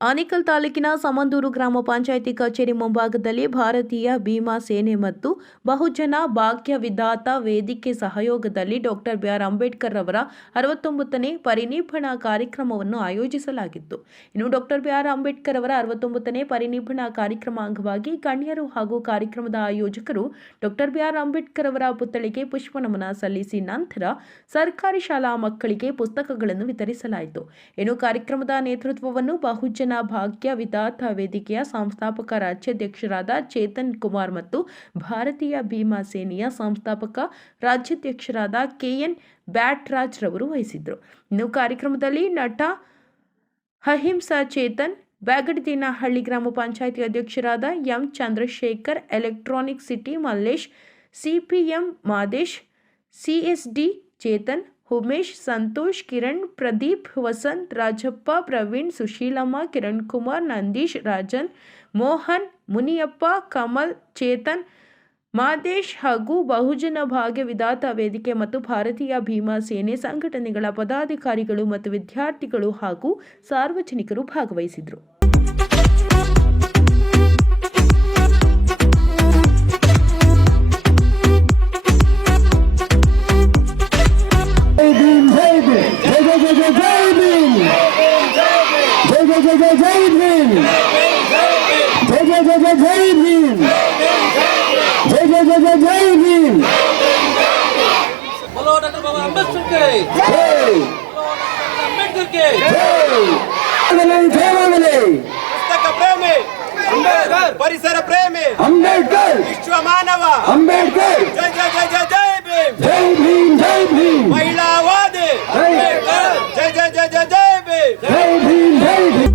ಆನೇಕಲ್ ತಾಲೂಕಿನ ಸಮಂದೂರು ಗ್ರಾಮ ಪಂಚಾಯಿತಿ ಕಚೇರಿ ಮುಂಭಾಗದಲ್ಲಿ ಭಾರತೀಯ ಭೀಮಾ ಸೇನೆ ಮತ್ತು ಬಹುಜನ ಭಾಗ್ಯ ವಿಧಾತ ವೇದಿಕೆ ಸಹಯೋಗದಲ್ಲಿ ಡಾಕ್ಟರ್ ಬಿ.ಆರ್. ಅಂಬೇಡ್ಕರ್ ಅವರ 69ನೇ ಪರಿನಿಬ್ಬಣ ಕಾರ್ಯಕ್ರಮವನ್ನು ಆಯೋಜಿಸಲಾಗಿತ್ತು. ಇನ್ನು ಡಾಕ್ಟರ್ ಬಿ.ಆರ್. ಅಂಬೇಡ್ಕರ್ ಅವರ 69ನೇ ಪರಿನಿಬ್ಬಣ ಕಾರ್ಯಕ್ರಮ ಅಂಗವಾಗಿ ಗಣ್ಯರು ಹಾಗೂ ಕಾರ್ಯಕ್ರಮದ ಆಯೋಜಕರು ಡಾಕ್ಟರ್ ಬಿ.ಆರ್. ಅಂಬೇಡ್ಕರ್ ಅವರ ಪುತ್ಥಳಿಗೆ ಪುಷ್ಪನಮನ ಸಲ್ಲಿಸಿ ನಂತರ ಸರ್ಕಾರಿ ಶಾಲಾ ಮಕ್ಕಳಿಗೆ ಪುಸ್ತಕಗಳನ್ನು ವಿತರಿಸಲಾಯಿತು. ಇನ್ನು ಕಾರ್ಯಕ್ರಮದ ನೇತೃತ್ವವನ್ನು ಬಹುಜನ ಭಾಗ್ಯ ವಿಧಾತ ವೇದಿಕೆಯ ಸಂಸ್ಥಾಪಕ ರಾಜ್ಯಾಧ್ಯಕ್ಷರಾದ ಚೇತನ್ ಕುಮಾರ್ ಮತ್ತು ಭಾರತೀಯ ಭೀಮಾ ಸೇನೆಯ ಸಂಸ್ಥಾಪಕ ರಾಜ್ಯಾಧ್ಯಕ್ಷರಾದ ಕೆ.ಎನ್. ಬ್ಯಾಟ್ರಾಜ್ ರವರು ವಹಿಸಿದ್ದರು. ಇನ್ನು ಕಾರ್ಯಕ್ರಮದಲ್ಲಿ ನಟ ಅಹಿಂಸಾ ಚೇತನ್, ಬ್ಯಾಗಡದೇನಹಳ್ಳಿ ಗ್ರಾಮ ಪಂಚಾಯಿತಿ ಅಧ್ಯಕ್ಷರಾದ M. Chandrashekar, electronic city Mallesh, CPM Madesh, CSD Chethan, Umesh, Santosh, Kiran, Pradeep, Vasanth, Rajappa, Praveen, Susheelamma, Kiran Kumar, Nandish, Rajan, Mohan, Muniyappa, Kamal, Chethan, Madesh ಹಾಗೂ ಬಹುಜನ ಭಾಗ್ಯ ವಿಧಾತ ವೇದಿಕೆ ಮತ್ತು ಭಾರತೀಯ ಭೀಮಾ ಸೇನೆ ಸಂಘಟನೆಗಳ ಪದಾಧಿಕಾರಿಗಳು ಮತ್ತು ವಿದ್ಯಾರ್ಥಿಗಳು ಹಾಗೂ ಸಾರ್ವಜನಿಕರು ಭಾಗವಹಿಸಿದರು. बोलो डॉक्टर बाबा अम्बेडकर के जय, अम्बेडकर के जय, पुस्तक प्रेमी अंबेडकर, परिसर प्रेमी अंबेडकर, विश्व मानव अंबेडकर, जय जय जय जय जय भीम, जय भीम जय भीम, महिलावादी अंबेडकर, जय जय जय जय जय भीम, जय भीम जय भीम.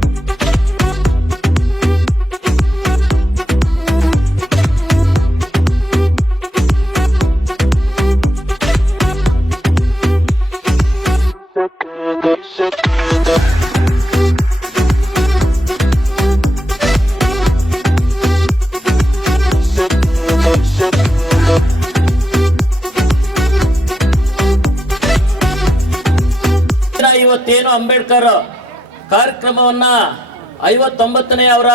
ಇವತ್ತೇನು ಅಂಬೇಡ್ಕರ್ ಕಾರ್ಯಕ್ರಮವನ್ನ 59ನೇ ಅವರ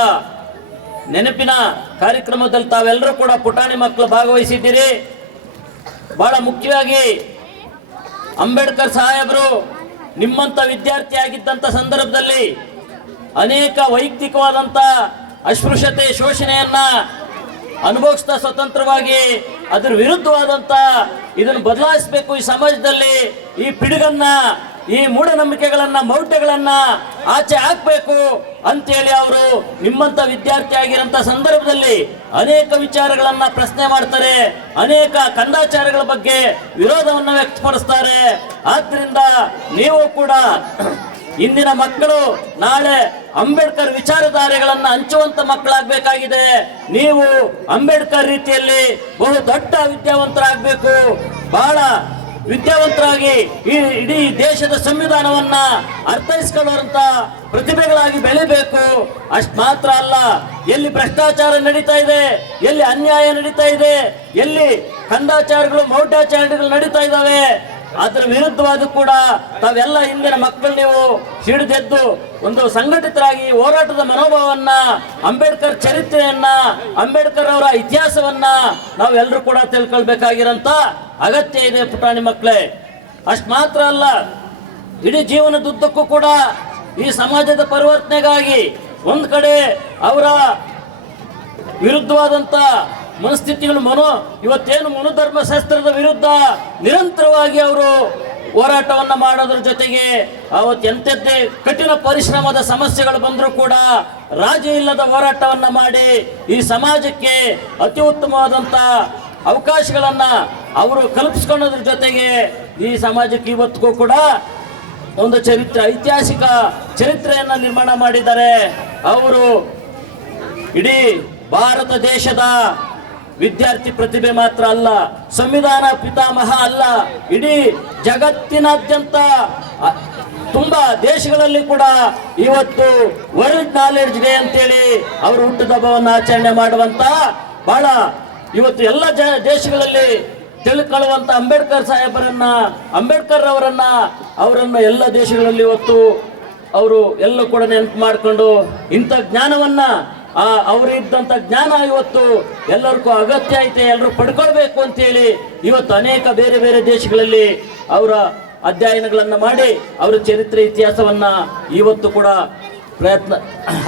ನೆನಪಿನ ಕಾರ್ಯಕ್ರಮದಲ್ಲಿ ತಾವೆಲ್ಲರೂ ಕೂಡ ಪುಟಾಣಿ ಮಕ್ಕಳು ಭಾಗವಹಿಸಿದ್ದೀರಿ. ಬಹಳ ಮುಖ್ಯವಾಗಿ ಅಂಬೇಡ್ಕರ್ ಸಾಹೇಬರು ನಿಮ್ಮಂತ ವಿದ್ಯಾರ್ಥಿ ಆಗಿದ್ದಂಥ ಸಂದರ್ಭದಲ್ಲಿ ಅನೇಕ ವೈಯಕ್ತಿಕವಾದಂಥ ಅಸ್ಪೃಶ್ಯತೆ ಶೋಷಣೆಯನ್ನ ಅನುಭವಿಸ್ತಾ ಸ್ವತಂತ್ರವಾಗಿ ಅದರ ವಿರುದ್ಧವಾದಂಥ ಇದನ್ನು ಬದಲಾಯಿಸಬೇಕು, ಈ ಸಮಾಜದಲ್ಲಿ ಈ ಪಿಡುಗನ್ನ, ಈ ಮೂಢನಂಬಿಕೆಗಳನ್ನ, ಮೌಢ್ಯಗಳನ್ನ ಆಚೆ ಹಾಕಬೇಕು ಅಂತೇಳಿ ಅವರು ನಿಮ್ಮಂತ ವಿದ್ಯಾರ್ಥಿ ಆಗಿರೋಂಥ ಸಂದರ್ಭದಲ್ಲಿ ಅನೇಕ ವಿಚಾರಗಳನ್ನ ಪ್ರಶ್ನೆ ಮಾಡ್ತಾರೆ, ಅನೇಕ ಕಂದಾಚಾರಗಳ ಬಗ್ಗೆ ವಿರೋಧವನ್ನು ವ್ಯಕ್ತಪಡಿಸ್ತಾರೆ. ಆದ್ರಿಂದ ನೀವು ಕೂಡ ಇಂದಿನ ಮಕ್ಕಳು ನಾಳೆ ಅಂಬೇಡ್ಕರ್ ವಿಚಾರಧಾರೆಗಳನ್ನ ಹಂಚುವಂತ ಮಕ್ಕಳಾಗಬೇಕಾಗಿದೆ. ನೀವು ಅಂಬೇಡ್ಕರ್ ರೀತಿಯಲ್ಲಿ ಬಹು ದೊಡ್ಡ ವಿದ್ಯಾವಂತರಾಗಬೇಕು, ಬಹಳ ವಿದ್ಯಾವಂತರಾಗಿ ಈ ಇಡೀ ದೇಶದ ಸಂವಿಧಾನವನ್ನ ಅರ್ಥೈಸಿಕೊಳ್ಳುವಂತ ಪ್ರತಿಭೆಗಳಾಗಿ ಬೆಳಿಬೇಕು. ಅಷ್ಟು ಮಾತ್ರ ಅಲ್ಲ, ಎಲ್ಲಿ ಭ್ರಷ್ಟಾಚಾರ ನಡೀತಾ ಇದೆ, ಎಲ್ಲಿ ಅನ್ಯಾಯ ನಡೀತಾ ಇದೆ, ಎಲ್ಲಿ ಕಂದಾಚಾರಗಳು, ಮೌಢ್ಯಾಚಾರಗಳು ನಡೀತಾ ಇದ್ದಾವೆ, ಅದರ ವಿರುದ್ಧವಾದ ಕೂಡ ತಾವೆಲ್ಲ ಇಂದಿನ ಮಕ್ಕಳು ನೀವು ಸಿಡಿದೆದ್ದು ಒಂದು ಸಂಘಟಿತರಾಗಿ ಹೋರಾಟದ ಮನೋಭಾವವನ್ನ, ಅಂಬೇಡ್ಕರ್ ಚರಿತ್ರೆಯನ್ನ, ಅಂಬೇಡ್ಕರ್ ಅವರ ಇತಿಹಾಸವನ್ನ ನಾವೆಲ್ಲರೂ ಕೂಡ ತಿಳ್ಕೊಳ್ಬೇಕಾಗಿರೋಂಥ ಅಗತ್ಯ ಇದೆ ಪುಟಾಣಿ ಮಕ್ಕಳೇ. ಅಷ್ಟು ಮಾತ್ರ ಅಲ್ಲ, ಇಡೀ ಜೀವನದುದ್ದಕ್ಕೂ ಕೂಡ ಈ ಸಮಾಜದ ಪರಿವರ್ತನೆಗಾಗಿ ಒಂದು ಕಡೆ ಅವರ ವಿರುದ್ಧವಾದಂಥ ಮನಸ್ಥಿತಿಗಳು ಇವತ್ತೇನು ಮನುಧರ್ಮಶಾಸ್ತ್ರದ ವಿರುದ್ಧ ನಿರಂತರವಾಗಿ ಅವರು ಹೋರಾಟವನ್ನ ಮಾಡೋದ್ರ ಜೊತೆಗೆ ಅವತ್ತು ಎಂಥದ್ದೇ ಕಠಿಣ ಪರಿಶ್ರಮದ ಸಮಸ್ಯೆಗಳು ಬಂದರೂ ಕೂಡ ರಾಜಿ ಇಲ್ಲದ ಹೋರಾಟವನ್ನ ಮಾಡಿ ಈ ಸಮಾಜಕ್ಕೆ ಅತಿ ಉತ್ತಮವಾದಂಥ ಅವಕಾಶಗಳನ್ನ ಅವರು ಕಲ್ಪಿಸ್ಕೊಳ್ಳೋದ್ರ ಜೊತೆಗೆ ಈ ಸಮಾಜಕ್ಕೆ ಇವತ್ತಿಗೂ ಕೂಡ ಒಂದು ಐತಿಹಾಸಿಕ ಚರಿತ್ರೆಯನ್ನ ನಿರ್ಮಾಣ ಮಾಡಿದ್ದಾರೆ. ಅವರು ಇಡೀ ಭಾರತ ದೇಶದ ವಿದ್ಯಾರ್ಥಿ ಪ್ರತಿಭೆ ಮಾತ್ರ ಅಲ್ಲ, ಸಂವಿಧಾನ ಪಿತಾಮಹ ಅಲ್ಲ, ಇಡೀ ಜಗತ್ತಿನಾದ್ಯಂತ ತುಂಬಾ ದೇಶಗಳಲ್ಲಿ ಕೂಡ ಇವತ್ತು ವರ್ಲ್ಡ್ ನಾಲೆಡ್ಜ್ ಡೇ ಅಂತೇಳಿ ಅವರು ಹುಟ್ಟುಹಬ್ಬವನ್ನು ಆಚರಣೆ ಮಾಡುವಂತ ಬಹಳ ಇವತ್ತು ಎಲ್ಲ ದೇಶಗಳಲ್ಲಿ ತಿಳ್ಕೊಳ್ಳುವಂತ ಅಂಬೇಡ್ಕರ್ ಸಾಹೇಬರನ್ನ, ಅಂಬೇಡ್ಕರ್ ಅವರನ್ನ ಎಲ್ಲ ದೇಶಗಳಲ್ಲಿ ಇವತ್ತು ಅವರು ಎಲ್ಲ ಕೂಡ ನೆನಪು ಮಾಡಿಕೊಂಡು ಇಂಥ ಜ್ಞಾನವನ್ನ ಅವರಿದ್ದಂಥ ಜ್ಞಾನ ಇವತ್ತು ಎಲ್ಲರಿಗೂ ಅಗತ್ಯ ಐತೆ, ಎಲ್ಲರೂ ಪಡ್ಕೊಳ್ಬೇಕು ಅಂತೇಳಿ ಇವತ್ತು ಅನೇಕ ಬೇರೆ ಬೇರೆ ದೇಶಗಳಲ್ಲಿ ಅವರ ಅಧ್ಯಯನಗಳನ್ನು ಮಾಡಿ ಅವರ ಚರಿತ್ರೆ ಇತಿಹಾಸವನ್ನ ಇವತ್ತು ಕೂಡ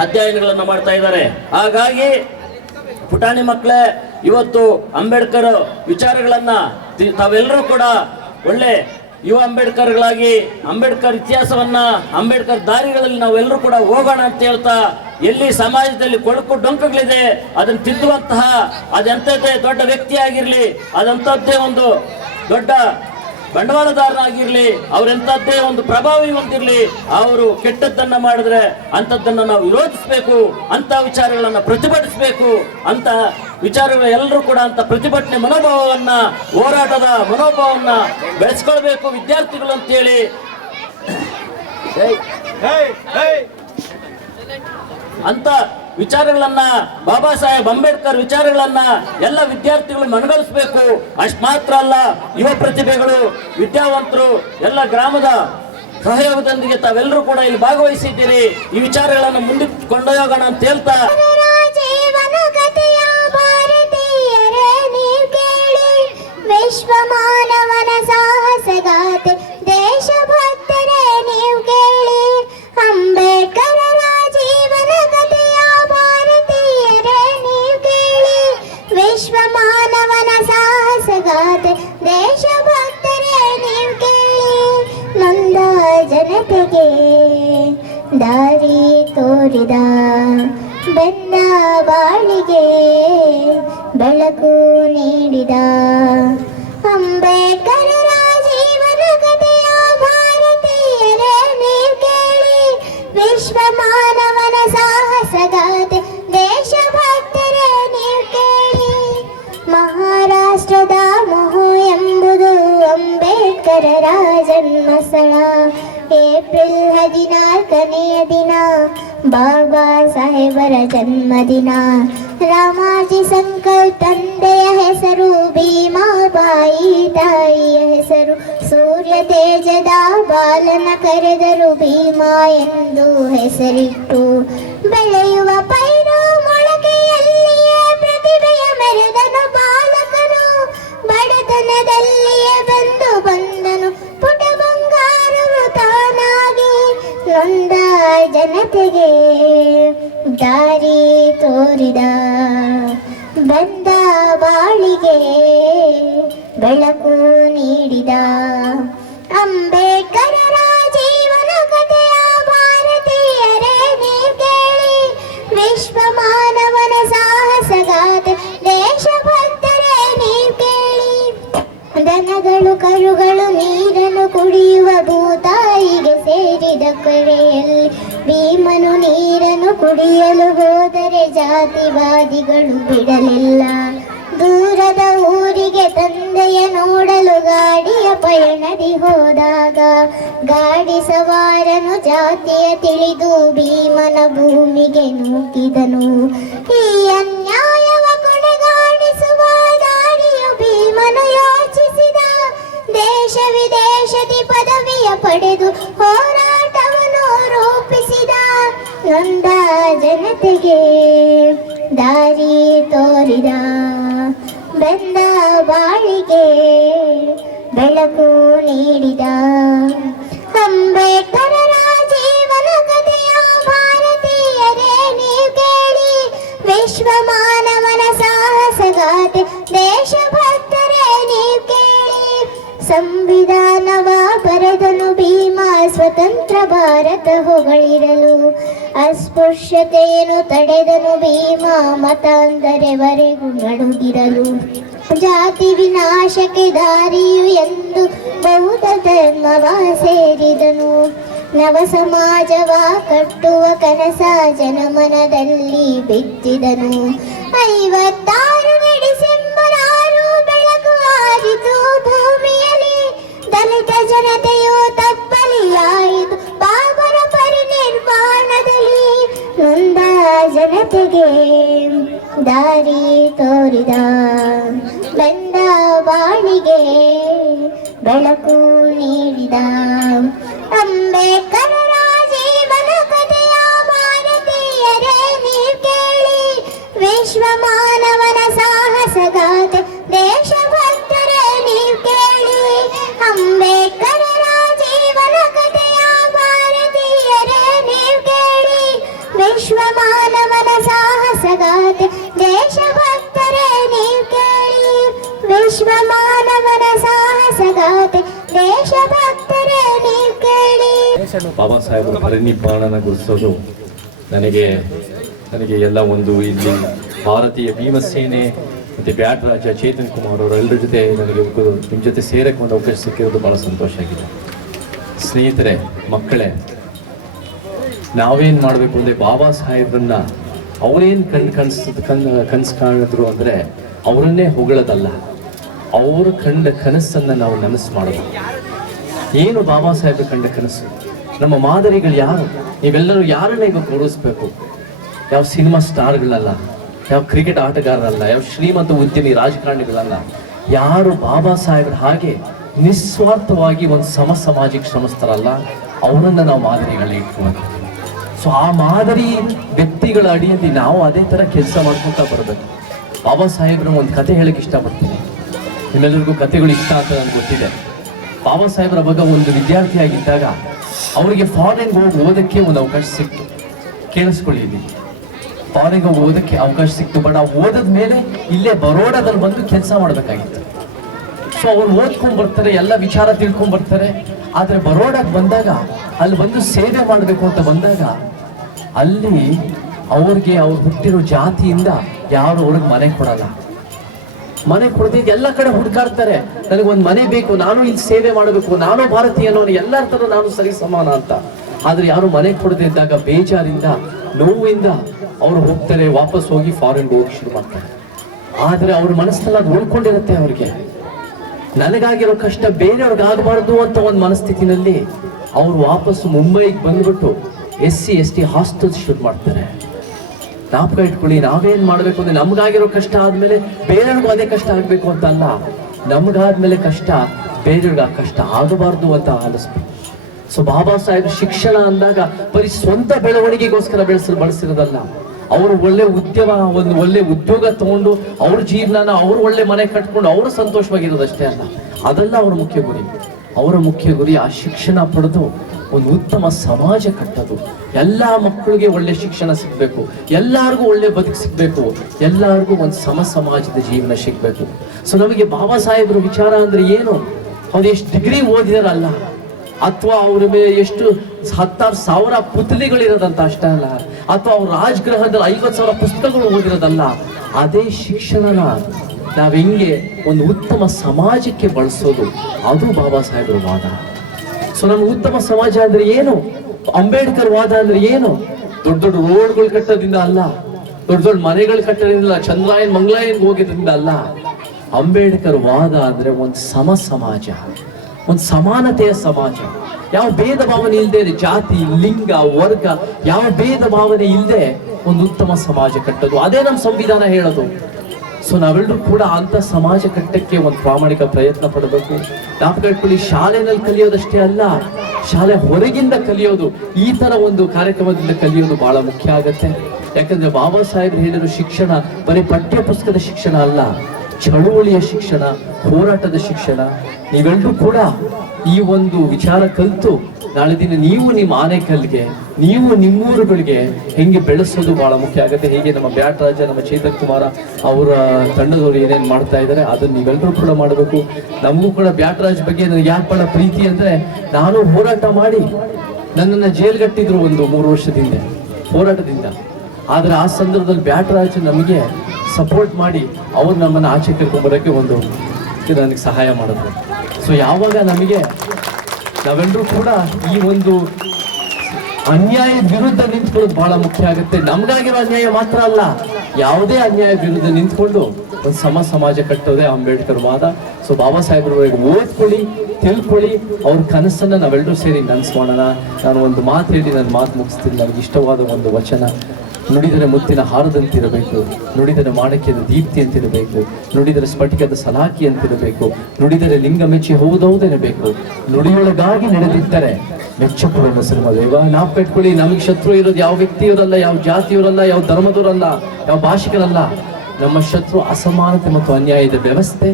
ಅಧ್ಯಯನಗಳನ್ನು ಮಾಡ್ತಾ ಇದ್ದಾರೆ. ಹಾಗಾಗಿ ಪುಟಾಣಿ ಮಕ್ಕಳೇ, ಇವತ್ತು ಅಂಬೇಡ್ಕರ್ ವಿಚಾರಗಳನ್ನ ತಾವೆಲ್ಲರೂ ಕೂಡ ಒಳ್ಳೆ ಯುವ ಅಂಬೇಡ್ಕರ್ಗಳಾಗಿ ಅಂಬೇಡ್ಕರ್ ಇತಿಹಾಸವನ್ನ, ಅಂಬೇಡ್ಕರ್ ದಾರಿಗಳಲ್ಲಿ ನಾವೆಲ್ಲರೂ ಕೂಡ ಹೋಗೋಣ ಅಂತ ಹೇಳ್ತಾ, ಎಲ್ಲಿ ಸಮಾಜದಲ್ಲಿ ಕೊಳಕು ಡೊಂಕುಗಳಿದೆ ಅದನ್ನು ತಿದ್ದುವಂತಹ, ಅದೆಂಥದ್ದೇ ದೊಡ್ಡ ವ್ಯಕ್ತಿ ಆಗಿರ್ಲಿ, ಅದಂಥದ್ದೇ ಒಂದು ದೊಡ್ಡ ಬಂಡವಾಳದಾರರಾಗಿರ್ಲಿ, ಅವರೆಂಥದ್ದೇ ಒಂದು ಪ್ರಭಾವಿ ಹೊಂದಿರ್ಲಿ, ಅವರು ಕೆಟ್ಟದ್ದನ್ನ ಮಾಡಿದ್ರೆ ಅಂಥದ್ದನ್ನ ನಾವು ವಿರೋಧಿಸಬೇಕು, ಅಂತ ವಿಚಾರಗಳನ್ನ ಪ್ರತಿಭಟಿಸಬೇಕು, ಅಂತ ವಿಚಾರಗಳು ಎಲ್ಲರೂ ಕೂಡ ಅಂತ ಪ್ರತಿಭಟನೆ ಮನೋಭಾವವನ್ನ, ಹೋರಾಟದ ಮನೋಭಾವವನ್ನ ಬೆಳೆಸ್ಕೊಳ್ಬೇಕು ವಿದ್ಯಾರ್ಥಿಗಳು ಅಂತೇಳಿ ಅಂತ ವಿಚಾರಗಳನ್ನ, ಬಾಬಾ ಸಾಹೇಬ್ ಅಂಬೇಡ್ಕರ್ ವಿಚಾರಗಳನ್ನ ಎಲ್ಲ ವಿದ್ಯಾರ್ಥಿಗಳು ಮನಗಣಿಸಬೇಕು. ಅಷ್ಟು ಮಾತ್ರ ಅಲ್ಲ, ಯುವ ಪ್ರತಿಭೆಗಳು, ವಿದ್ಯಾವಂತರು ಎಲ್ಲ ಗ್ರಾಮದ ಸಹಯೋಗದೊಂದಿಗೆ ತಾವೆಲ್ಲರೂ ಕೂಡ ಇಲ್ಲಿ ಭಾಗವಹಿಸಿದ್ದೀರಿ. ಈ ವಿಚಾರಗಳನ್ನು ಮುಂದಕ್ಕೆ ಕೊಂಡೊಯ್ಯೋಣ ಅಂತ ಹೇಳ್ತಾ, ವಿಶ್ವ ಮಾನವನ ಸಾಹಸಗಾತೆ ದೇಶಭಕ್ತರೇ ನೀವು ಕೇಳಿ, ಅಂಬೇಡ್ಕರರ ಜೀವನ ಕಥೆಯ ಭಾರತೀಯರೇ ನೀವು ಕೇಳಿ, ವಿಶ್ವ ಮಾನವನ ಸಾಹಸಗಾತೆ ದೇಶಭಕ್ತರೇ ನೀವು ಕೇಳಿ, ನೊಂದ ಜನತೆಗೆ ದಾರಿ ತೋರಿದ ಬೆಂದ ಬಾಳಿಗೆ ಬೆಳಕು ನೀಡಿದ ಅಂಬೇಡ್ಕರರ ಜೀವನ ಕಥೆಯ ಭಾರತೀಯರೇ ನೀವು ಕೇಳಿ, ವಿಶ್ವ ಮಾನವನ ಸಾಹಸಗಾತೆ ದೇಶಭಕ್ತರೇ ನೀವು ಕೇಳಿ. ಮಹಾರಾಷ್ಟ್ರದ ಮಹು ಎಂಬುದು ಅಂಬೇಡ್ಕರರ ಜನ್ಮಸ್ಥಳ. ಏಪ್ರಿಲ್ 14ನೆಯ ದಿನ ಬಾಬಾ ಸಾಹೇಬರ ಜನ್ಮದಿನ. ರಾಮಾಜಿ ಸಂಕಲ್ ತಂದೆಯ ಹೆಸರು, ಭೀಮಾಬಾಯಿ ತಾಯಿಯ ಹೆಸರು, ಸೂರ್ಯ ತೇಜದ ಬಾಲನ ಕರೆದರು ಭೀಮಾ ಎಂದು ಹೆಸರಿಟ್ಟು. ಬೆಳೆಯುವ ಪೈರು ಮೊಳಕೆಯಲ್ಲಿಯೇ ಪ್ರತಿಭೆಯ ಮೆರೆದನು ಬಾಲಕನು, ಬಡತನದಲ್ಲಿಯೇ ಬಂದನು ಪುಟ ಬಂಗಾರವು ತಾನಾಗಿ, ನೊಂದ ಜನತೆಗೆ ದಾರಿ ತೋರಿದ ಬಂದ ಬಾಳಿಗೆ ಬೆಳಕು ನೀಡಿದ ಅಂಬೇಡ್ಕರರ ಜೀವನ ಕಥೆಯ ಭಾರತೀಯರೇ ನೀವು ಕೇಳಿ, ವಿಶ್ವ ಮಾನವನ ಸಾಹಸಗಾತೆ ದೇಶಭಕ್ತರೇ ನೀವು ಕೇಳಿ. ದನಗಳು ಕರುಗಳು ನೀರನ್ನು ಕುಡಿಯುವ ಭೂತಾಯಿಗೆ ಸೇರಿದ ಕೆರೆಯಲ್ಲಿ ಭೀಮನು ನೀರನ್ನು ಕುಡಿಯಲು ಹೋದರೆ ಜಾತಿವಾದಿಗಳು ಬಿಡಲಿಲ್ಲ. ದೂರದ ಊರಿಗೆ ತಂದೆಯ ನೋಡಲು ಗಾಡಿಯ ಪಯಣದಿ ಹೋದಾಗ ಗಾಡಿ ಸವಾರನು ಜಾತಿಯ ತಿಳಿದು ಭೀಮನ ಭೂಮಿಗೆ ನೂಕಿದನು. ಈ ಅನ್ಯಾಯವ ಕೊನೆಗಾಣಿಸುವ ದಾರಿಯು ಭೀಮನು ಯೋಚಿಸಿದ. ದೇಶ ವಿದೇಶದಿ ಪದವಿಯ ಪಡೆದು ಹೋರಾಟವನ್ನು ರೂಪಿಸಿದ. ನೊಂದ ಜನತೆಗೆ ದಾರಿ ತೋರಿದ ಬೆಂದ ಬಾಳಿಗೆ ಬೆಳಕು ನೀಡಿದ ಅಂಬೇಡ್ಕರರ ಜೀವನ ಕಥೆಯ ಭಾರತೀಯರೇ ನೀವು ಕೇಳಿ, ವಿಶ್ವ ಮಾನವನ ಸಾಹಸಗಾತೆ ದೇಶಭಕ್ತರೇ ನೀವು ಕೇಳಿ. ಸಂವಿಧಾನವ ಬರೆದನು ಭೀಮ ಸ್ವತಂತ್ರ ಭಾರತ ಹೊಗಳಿರಲು, ಅಸ್ಪೃಶ್ಯತೆಯನ್ನು ತಡೆದನು ಭೀಮ ಮತಾಂತರವರೆಗೂ ನಡುಗಿರಲು. ಜಾತಿ ವಿನಾಶಕ್ಕೆ ದಾರಿಯು ಎಂದು ಬೌದ್ಧ ಧರ್ಮವ ಸೇರಿದನು. ನವ ಸಮಾಜವ ಕಟ್ಟುವ ಕನಸ ಜನಮನದಲ್ಲಿ ಬಿತ್ತಿದನು. 56 ಡಿಸೆಂಬರ್ 6 ಬೆಳಕು ಆರಿತು ಭೂಮಿಯಲ್ಲಿ. ದಲಿತ ಜನತೆಯು ತಪ್ಪಲಿಯಾಯಿತು ಬಾಬರ ಪರಿನಿರ್ವಾಣದಲ್ಲಿ. ನೊಂದ ಜನತೆಗೆ ದಾರಿ ತೋರಿದ ಬಂದ ಬಾಳಿಗೆ ಬೆಳಕು ನೀಡಿದ ಅಂಬೇಡ್ಕರರ ಜೀವನ ವಿಶ್ವ ಮಾನವನ ಸಾಹಸಗಾಥೆ ದೇಶಭಕ್ತರೇ ನೀವು ಕೇಳಿ. ಅಂಬೇಡ್ಕರರ ಜೀವನ ಕಥೆಯ ಭಾರತೀಯರೇ ನೀವು ಕೇಳಿ. ವಿಶ್ವ ಮಾನವನ ಸಾಹಸಗಾಥೆ ದೇಶಭಕ್ತರೇ ನೀವು ಕೇಳಿ. ವಿಶ್ವ ಮಾನವನ ಸಾಹಸಗಾಥೆ ದೇಶಭಕ್ತರೇ ನೀವು ಕೇಳಿ. ಬಾಬಾ ಸಾಹೇಬರ ಪರಿನಿಬ್ಬಾಣನಗೊಳಿಸೋದು ನನಗೆ ಎಲ್ಲ ಒಂದು ಇಲ್ಲಿ ಭಾರತೀಯ ಭೀಮಸೇನೆ ಮತ್ತು ಬ್ಯಾಟ್ ರಾಜ ಚೇತನ್ ಕುಮಾರ್ ಅವರೆಲ್ಲರ ಜೊತೆ ನನಗೆ ನಿಮ್ಮ ಜೊತೆ ಸೇರಕ್ಕೆ ಒಂದು ಅವಕಾಶ ಸಿಕ್ಕಿರೋದು ಭಾಳ ಸಂತೋಷ ಆಗಿದೆ. ಸ್ನೇಹಿತರೆ, ಮಕ್ಕಳೇ, ನಾವೇನು ಮಾಡಬೇಕು ಅಂದರೆ ಬಾಬಾ ಸಾಹೇಬ್ರನ್ನ ಅವರೇನು ಕನಸು ಕಾಣಿದ್ರು ಅಂದರೆ ಅವರನ್ನೇ ಹೊಗಳೋದಲ್ಲ, ಅವರು ಕಂಡ ಕನಸನ್ನು ನಾವು ನನಸು ಮಾಡೋದು. ಏನು ಬಾಬಾ ಸಾಹೇಬ್ರ ಕಂಡ ಕನಸು? ನಮ್ಮ ಮಾದರಿಗಳು ಯಾರು? ನೀವೆಲ್ಲರೂ ಯಾರನ್ನ ಈಗ ಗೌರವಿಸ್ಬೇಕು? ಯಾವ ಸಿನಿಮಾ ಸ್ಟಾರ್ಗಳಲ್ಲ, ಯಾವ ಕ್ರಿಕೆಟ್ ಆಟಗಾರರಲ್ಲ, ಯಾವ ಶ್ರೀಮಂತ ಉದ್ಯಮಿ ರಾಜಕಾರಣಿಗಳಲ್ಲ. ಯಾರು ಬಾಬಾ ಸಾಹೇಬ್ರ ಹಾಗೆ ನಿಸ್ವಾರ್ಥವಾಗಿ ಒಂದು ಸಮಾಜಕ್ಕೆ ಶ್ರಮಿಸ್ತಾರಲ್ಲ, ಅವರನ್ನು ನಾವು ಮಾದರಿಗಳನ್ನ ಇಟ್ಕೊಂಡು, ಸೊ ಆ ಮಾದರಿ ವ್ಯಕ್ತಿಗಳ ಅಡಿಯಲ್ಲಿ ನಾವು ಅದೇ ಥರ ಕೆಲಸ ಮಾಡ್ಕೊತಾ ಬರಬೇಕು. ಬಾಬಾ ಸಾಹೇಬ್ರ ಒಂದು ಕತೆ ಹೇಳಕ್ಕೆ ಇಷ್ಟಪಡ್ತೀನಿ. ನಿಮ್ಮೆಲ್ಲರಿಗೂ ಕತೆಗಳು ಇಷ್ಟ ಅಂತ ನನಗೆ ಗೊತ್ತಿದೆ. ಬಾಬಾ ಸಾಹೇಬ್ರ ಬಗ್ಗೆ ಒಂದು ವಿದ್ಯಾರ್ಥಿಯಾಗಿದ್ದಾಗ ಅವರಿಗೆ ಫಾರಿನ್ಗೆ ಹೋಗಿ ಓದಕ್ಕೆ ಒಂದು ಅವಕಾಶ ಸಿಕ್ತು. ಕೇಳಿಸ್ಕೊಳ್ಳಿ, ಇಲ್ಲಿ ಫಾರಿನ್ಗೆ ಹೋಗಿ ಓದಕ್ಕೆ ಅವಕಾಶ ಸಿಕ್ತು. ಬಟ್ ಆ ಓದದ ಮೇಲೆ ಇಲ್ಲೇ ಬರೋಡಾದಲ್ಲಿ ಬಂದು ಕೆಲಸ ಮಾಡಬೇಕಾಗಿತ್ತು. ಸೊ ಅವ್ರು ಓದ್ಕೊಂಡ್ ಬರ್ತಾರೆ, ಎಲ್ಲ ವಿಚಾರ ತಿಳ್ಕೊಂಡ್ ಬರ್ತಾರೆ. ಆದರೆ ಬರೋಡಾಗೆ ಬಂದಾಗ ಅಲ್ಲಿ ಬಂದು ಸೇವೆ ಮಾಡಬೇಕು ಅಂತ ಬಂದಾಗ ಅಲ್ಲಿ ಅವ್ರಿಗೆ ಅವ್ರು ಹುಟ್ಟಿರೋ ಜಾತಿಯಿಂದ ಯಾರು ಅವ್ರಿಗೆ ಮನೆ ಕೊಡಲ್ಲ. ಮನೆ ಕೊಡದೆ ಎಲ್ಲ ಕಡೆ ಹುಡುಕಾಡ್ತಾರೆ, ನನಗೊಂದು ಮನೆ ಬೇಕು, ನಾನು ಇಲ್ಲಿ ಸೇವೆ ಮಾಡಬೇಕು, ನಾನು ಭಾರತೀಯನೋ, ಎಲ್ಲರ ಥರ ನಾನು ಸರಿ ಸಮಾನ ಅಂತ. ಆದರೆ ಯಾರು ಮನೆ ಕೊಡದೆ ಇದ್ದಾಗ ಬೇಜಾರಿಂದ, ನೋವಿಂದ ಅವರು ಹೋಗ್ತಾರೆ, ವಾಪಸ್ ಹೋಗಿ ಫಾರಿನ್ಗೆ ಹೋಗಿ ಶುರು ಮಾಡ್ತಾರೆ. ಆದರೆ ಅವ್ರ ಮನಸ್ಸಲ್ಲಿ ಅದು ಉಳ್ಕೊಂಡಿರುತ್ತೆ. ಅವ್ರಿಗೆ ನನಗಾಗಿರೋ ಕಷ್ಟ ಬೇರೆಯವ್ರಿಗಾಗಬಾರ್ದು ಅಂತ ಒಂದು ಮನಸ್ಥಿತಿನಲ್ಲಿ ಅವ್ರು ವಾಪಸ್ ಮುಂಬೈಗೆ ಬಂದ್ಬಿಟ್ಟು SC/ST ಹಾಸ್ಟೆಲ್ಸ್ ಶುರು ಮಾಡ್ತಾರೆ. ಜ್ಞಾಪಕ ಇಟ್ಕೊಳ್ಳಿ, ನಾವೇನ್ ಮಾಡ್ಬೇಕು ಅಂದ್ರೆ ನಮ್ಗಾಗಿರೋ ಕಷ್ಟ ಆದ್ಮೇಲೆ ಬೇರೆಯವ್ರಿಗೂ ಅದೇ ಕಷ್ಟ ಆಗ್ಬೇಕು ಅಂತ ಅಲ್ಲ, ನಮ್ಗಾದ್ಮೇಲೆ ಕಷ್ಟ ಬೇರೆಯವ್ರಿಗೆ ಆ ಕಷ್ಟ ಆಗಬಾರ್ದು ಅಂತ ಆಲಿಸ್ಬೇಕು. ಸೊ ಬಾಬಾ ಸಾಹೇಬ್ ಶಿಕ್ಷಣ ಅಂದಾಗ ಬರೀ ಸ್ವಂತ ಬೆಳವಣಿಗೆಗೋಸ್ಕರ ಬಳಸಿರೋದಲ್ಲ, ಅವರು ಒಂದು ಒಳ್ಳೆ ಉದ್ಯೋಗ ತಗೊಂಡು ಅವ್ರ ಜೀವನನ ಅವ್ರು ಒಳ್ಳೆ ಮನೆ ಕಟ್ಕೊಂಡು ಅವರು ಸಂತೋಷವಾಗಿರೋದಷ್ಟೇ ಅಲ್ಲ, ಅದೆಲ್ಲ ಅವ್ರ ಮುಖ್ಯ ಗುರಿ. ಅವರ ಮುಖ್ಯ ಗುರಿ ಆ ಶಿಕ್ಷಣ ಪಡೆದು ಒಂದು ಉತ್ತಮ ಸಮಾಜ ಕಟ್ಟೋದು. ಎಲ್ಲ ಮಕ್ಕಳಿಗೆ ಒಳ್ಳೆ ಶಿಕ್ಷಣ ಸಿಗ್ಬೇಕು, ಎಲ್ಲರಿಗೂ ಒಳ್ಳೆ ಬದುಕು ಸಿಗ್ಬೇಕು, ಎಲ್ಲರಿಗೂ ಒಂದು ಸಮಾಜದ ಜೀವನ ಸಿಗ್ಬೇಕು. ಸೊ ನಮಗೆ ಬಾಬಾ ಸಾಹೇಬ್ರ ವಿಚಾರ ಅಂದ್ರೆ ಏನು? ಅವ್ರು ಎಷ್ಟು ಡಿಗ್ರಿ ಓದಿದಾರಲ್ಲ, ಅಥವಾ ಅವ್ರ ಮೇಲೆ ಎಷ್ಟು 10,000 ಪುತ್ಲಿಗಳಿರೋದಂತ ಅಷ್ಟೇ ಅಲ್ಲ, ಅಥವಾ ಅವ್ರ ರಾಜಗೃಹದಲ್ಲಿ 50,000 ಪುಸ್ತಕಗಳು ಓದಿರೋದಲ್ಲ. ಅದೇ ಶಿಕ್ಷಣನ ನಾವ್ ಹೆಂಗೆ ಒಂದು ಉತ್ತಮ ಸಮಾಜಕ್ಕೆ ಬಳಸೋದು, ಅದು ಬಾಬಾ ಸಾಹೇಬ್ರ ವಾದ. ಸೊ ನಮ್ಮ ಉತ್ತಮ ಸಮಾಜ ಅಂದ್ರೆ ಏನು? ಅಂಬೇಡ್ಕರ್ ವಾದ ಅಂದ್ರೆ ಏನು? ದೊಡ್ಡ ದೊಡ್ಡ ರೋಡ್ಗಳು ಕಟ್ಟೋದ್ರಿಂದ ಅಲ್ಲ, ದೊಡ್ಡ ದೊಡ್ಡ ಮನೆಗಳು ಕಟ್ಟೋದ್ರಿಂದ, ಚಂದ್ರಾಯನ್ ಮಂಗಳಾಯನ್ಗೆ ಹೋಗೋದ್ರಿಂದ ಅಲ್ಲ. ಅಂಬೇಡ್ಕರ್ ವಾದ ಅಂದ್ರೆ ಒಂದು ಸಮಾಜ, ಒಂದು ಸಮಾನತೆಯ ಸಮಾಜ, ಯಾವ ಭೇದ ಭಾವನೆ ಇಲ್ಲದೆ, ಜಾತಿ, ಲಿಂಗ, ವರ್ಗ ಯಾವ ಭೇದ ಭಾವನೆ ಇಲ್ಲದೆ ಒಂದು ಉತ್ತಮ ಸಮಾಜ ಕಟ್ಟೋದು. ಅದೇ ನಮ್ಮ ಸಂವಿಧಾನ ಹೇಳೋದು. ಸೊ ನಾವೆಲ್ಲರೂ ಕೂಡ ಅಂತ ಸಮಾಜ ಕಟ್ಟಕ್ಕೆ ಒಂದು ಪ್ರಾಮಾಣಿಕ ಪ್ರಯತ್ನ ಪಡಬೇಕು. ಜ್ಞಾಪಕ ಇಟ್ಕೊಳ್ಳಿ, ಶಾಲೆನಲ್ಲಿ ಕಲಿಯೋದಷ್ಟೇ ಅಲ್ಲ, ಶಾಲೆ ಹೊರಗಿಂದ ಕಲಿಯೋದು, ಈ ತರ ಒಂದು ಕಾರ್ಯಕ್ರಮದಿಂದ ಕಲಿಯೋದು ಬಹಳ ಮುಖ್ಯ ಆಗತ್ತೆ. ಯಾಕಂದ್ರೆ ಬಾಬಾ ಸಾಹೇಬ್ರು ಹೇಳಿರೋ ಶಿಕ್ಷಣ ಬರೀ ಪಠ್ಯ ಪುಸ್ತಕದ ಶಿಕ್ಷಣ ಅಲ್ಲ, ಚಳುವಳಿಯ ಶಿಕ್ಷಣ, ಹೋರಾಟದ ಶಿಕ್ಷಣ. ನೀವೆಲ್ಲರೂ ಕೂಡ ಈ ಒಂದು ವಿಚಾರ ಕಲಿತು ನಾಳೆ ದಿನ ನೀವು ನಿಮ್ಮ ಆನೆಕಲ್ಗೆ, ನೀವು ನಿಮ್ಮೂರುಗಳಿಗೆ ಹೆಂಗೆ ಬೆಳೆಸೋದು ಬಹಳ ಮುಖ್ಯ ಆಗುತ್ತೆ. ಹೇಗೆ ನಮ್ಮ ಬ್ಯಾಟ್ ರಾಜ, ನಮ್ಮ ಚೇತನ್ ಕುಮಾರ ಅವರ ತಂಡದವರು ಏನೇನು ಮಾಡ್ತಾ ಇದ್ದಾರೆ ಅದನ್ನು ನೀವೆಲ್ಲರೂ ಕೂಡ ಮಾಡಬೇಕು. ನಮಗೂ ಕೂಡ ಬ್ಯಾಟ್ ರಾಜ್ ಬಗ್ಗೆ ನನಗೆ ಯಾಕೆ ಬಹಳ ಪ್ರೀತಿ ಅಂದರೆ, ನಾನು ಹೋರಾಟ ಮಾಡಿ ನನ್ನನ್ನು ಜೈಲ್ಗಟ್ಟಿದ್ರು ಒಂದು 3 ವರ್ಷದಿಂದ ಹೋರಾಟದಿಂದ. ಆದರೆ ಆ ಸಂದರ್ಭದಲ್ಲಿ ಬ್ಯಾಟ್ ರಾಜ್ ನಮಗೆ ಸಪೋರ್ಟ್ ಮಾಡಿ ಅವ್ರು ನಮ್ಮನ್ನು ಆಚೆ ಕರ್ಕೊಂಡ್ಬರೋಕ್ಕೆ ನನಗೆ ಸಹಾಯ ಮಾಡಿದ್ರು. ಸೊ ಯಾವಾಗ ನಾವೆಲ್ಲರೂ ಕೂಡ ಈ ಒಂದು ಅನ್ಯಾಯದ ವಿರುದ್ಧ ನಿಂತ್ಕೊಳ್ಳೋದು ಬಹಳ ಮುಖ್ಯ ಆಗುತ್ತೆ. ನಮ್ಗಾಗಿರೋ ಅನ್ಯಾಯ ಮಾತ್ರ ಅಲ್ಲ, ಯಾವುದೇ ಅನ್ಯಾಯ ವಿರುದ್ಧ ನಿಂತ್ಕೊಂಡು ಒಂದು ಸಮಾಜ ಕಟ್ಟೋದೇ ಅಂಬೇಡ್ಕರ್ ವಾದ. ಸೊ ಬಾಬಾ ಸಾಹೇಬ್ರವರಿಗೆ ಓದ್ಕೊಳ್ಳಿ, ತಿಳ್ಕೊಳ್ಳಿ, ಅವ್ರ ಕನಸನ್ನ ನಾವೆಲ್ಲರೂ ಸೇರಿ ನನಸು ಮಾಡೋಣ. ನಾನು ಒಂದು ಮಾತು ಹೇಳಿ ನನ್ನ ಮಾತು ಮುಗಿಸ್ತೀನಿ. ನನಗೆ ಇಷ್ಟವಾದ ಒಂದು ವಚನ, ನುಡಿದರೆ ಮುತ್ತಿನ ಹಾರದಂತಿರಬೇಕು, ನುಡಿದರೆ ಮಾಣಿಕ್ಯದ ದೀಪ್ತಿ ಅಂತಿರಬೇಕು, ನುಡಿದರೆ ಸ್ಫಟಿಕದ ಸಲಾಕಿ ಅಂತಿರಬೇಕು, ನುಡಿದರೆ ಲಿಂಗ ಮೆಚ್ಚಿ ಹೌದೌದೆನಬೇಕು, ನುಡಿಯೊಳಗಾಗಿ ನಡೆದಿದ್ದರೆ ಮೆಚ್ಚಪುರನ ಸಿನಿಮಾದೇವ. ನಾವು ಪೆಟ್ಕೊಳ್ಳಿ, ನಮಗೆ ಶತ್ರು ಇರೋದು ಯಾವ ವ್ಯಕ್ತಿಯವರಲ್ಲ, ಯಾವ ಜಾತಿಯವರಲ್ಲ, ಯಾವ ಧರ್ಮದವರಲ್ಲ, ಯಾವ ಭಾಷಿಕರಲ್ಲ. ನಮ್ಮ ಶತ್ರು ಅಸಮಾನತೆ ಮತ್ತು ಅನ್ಯಾಯದ ವ್ಯವಸ್ಥೆ.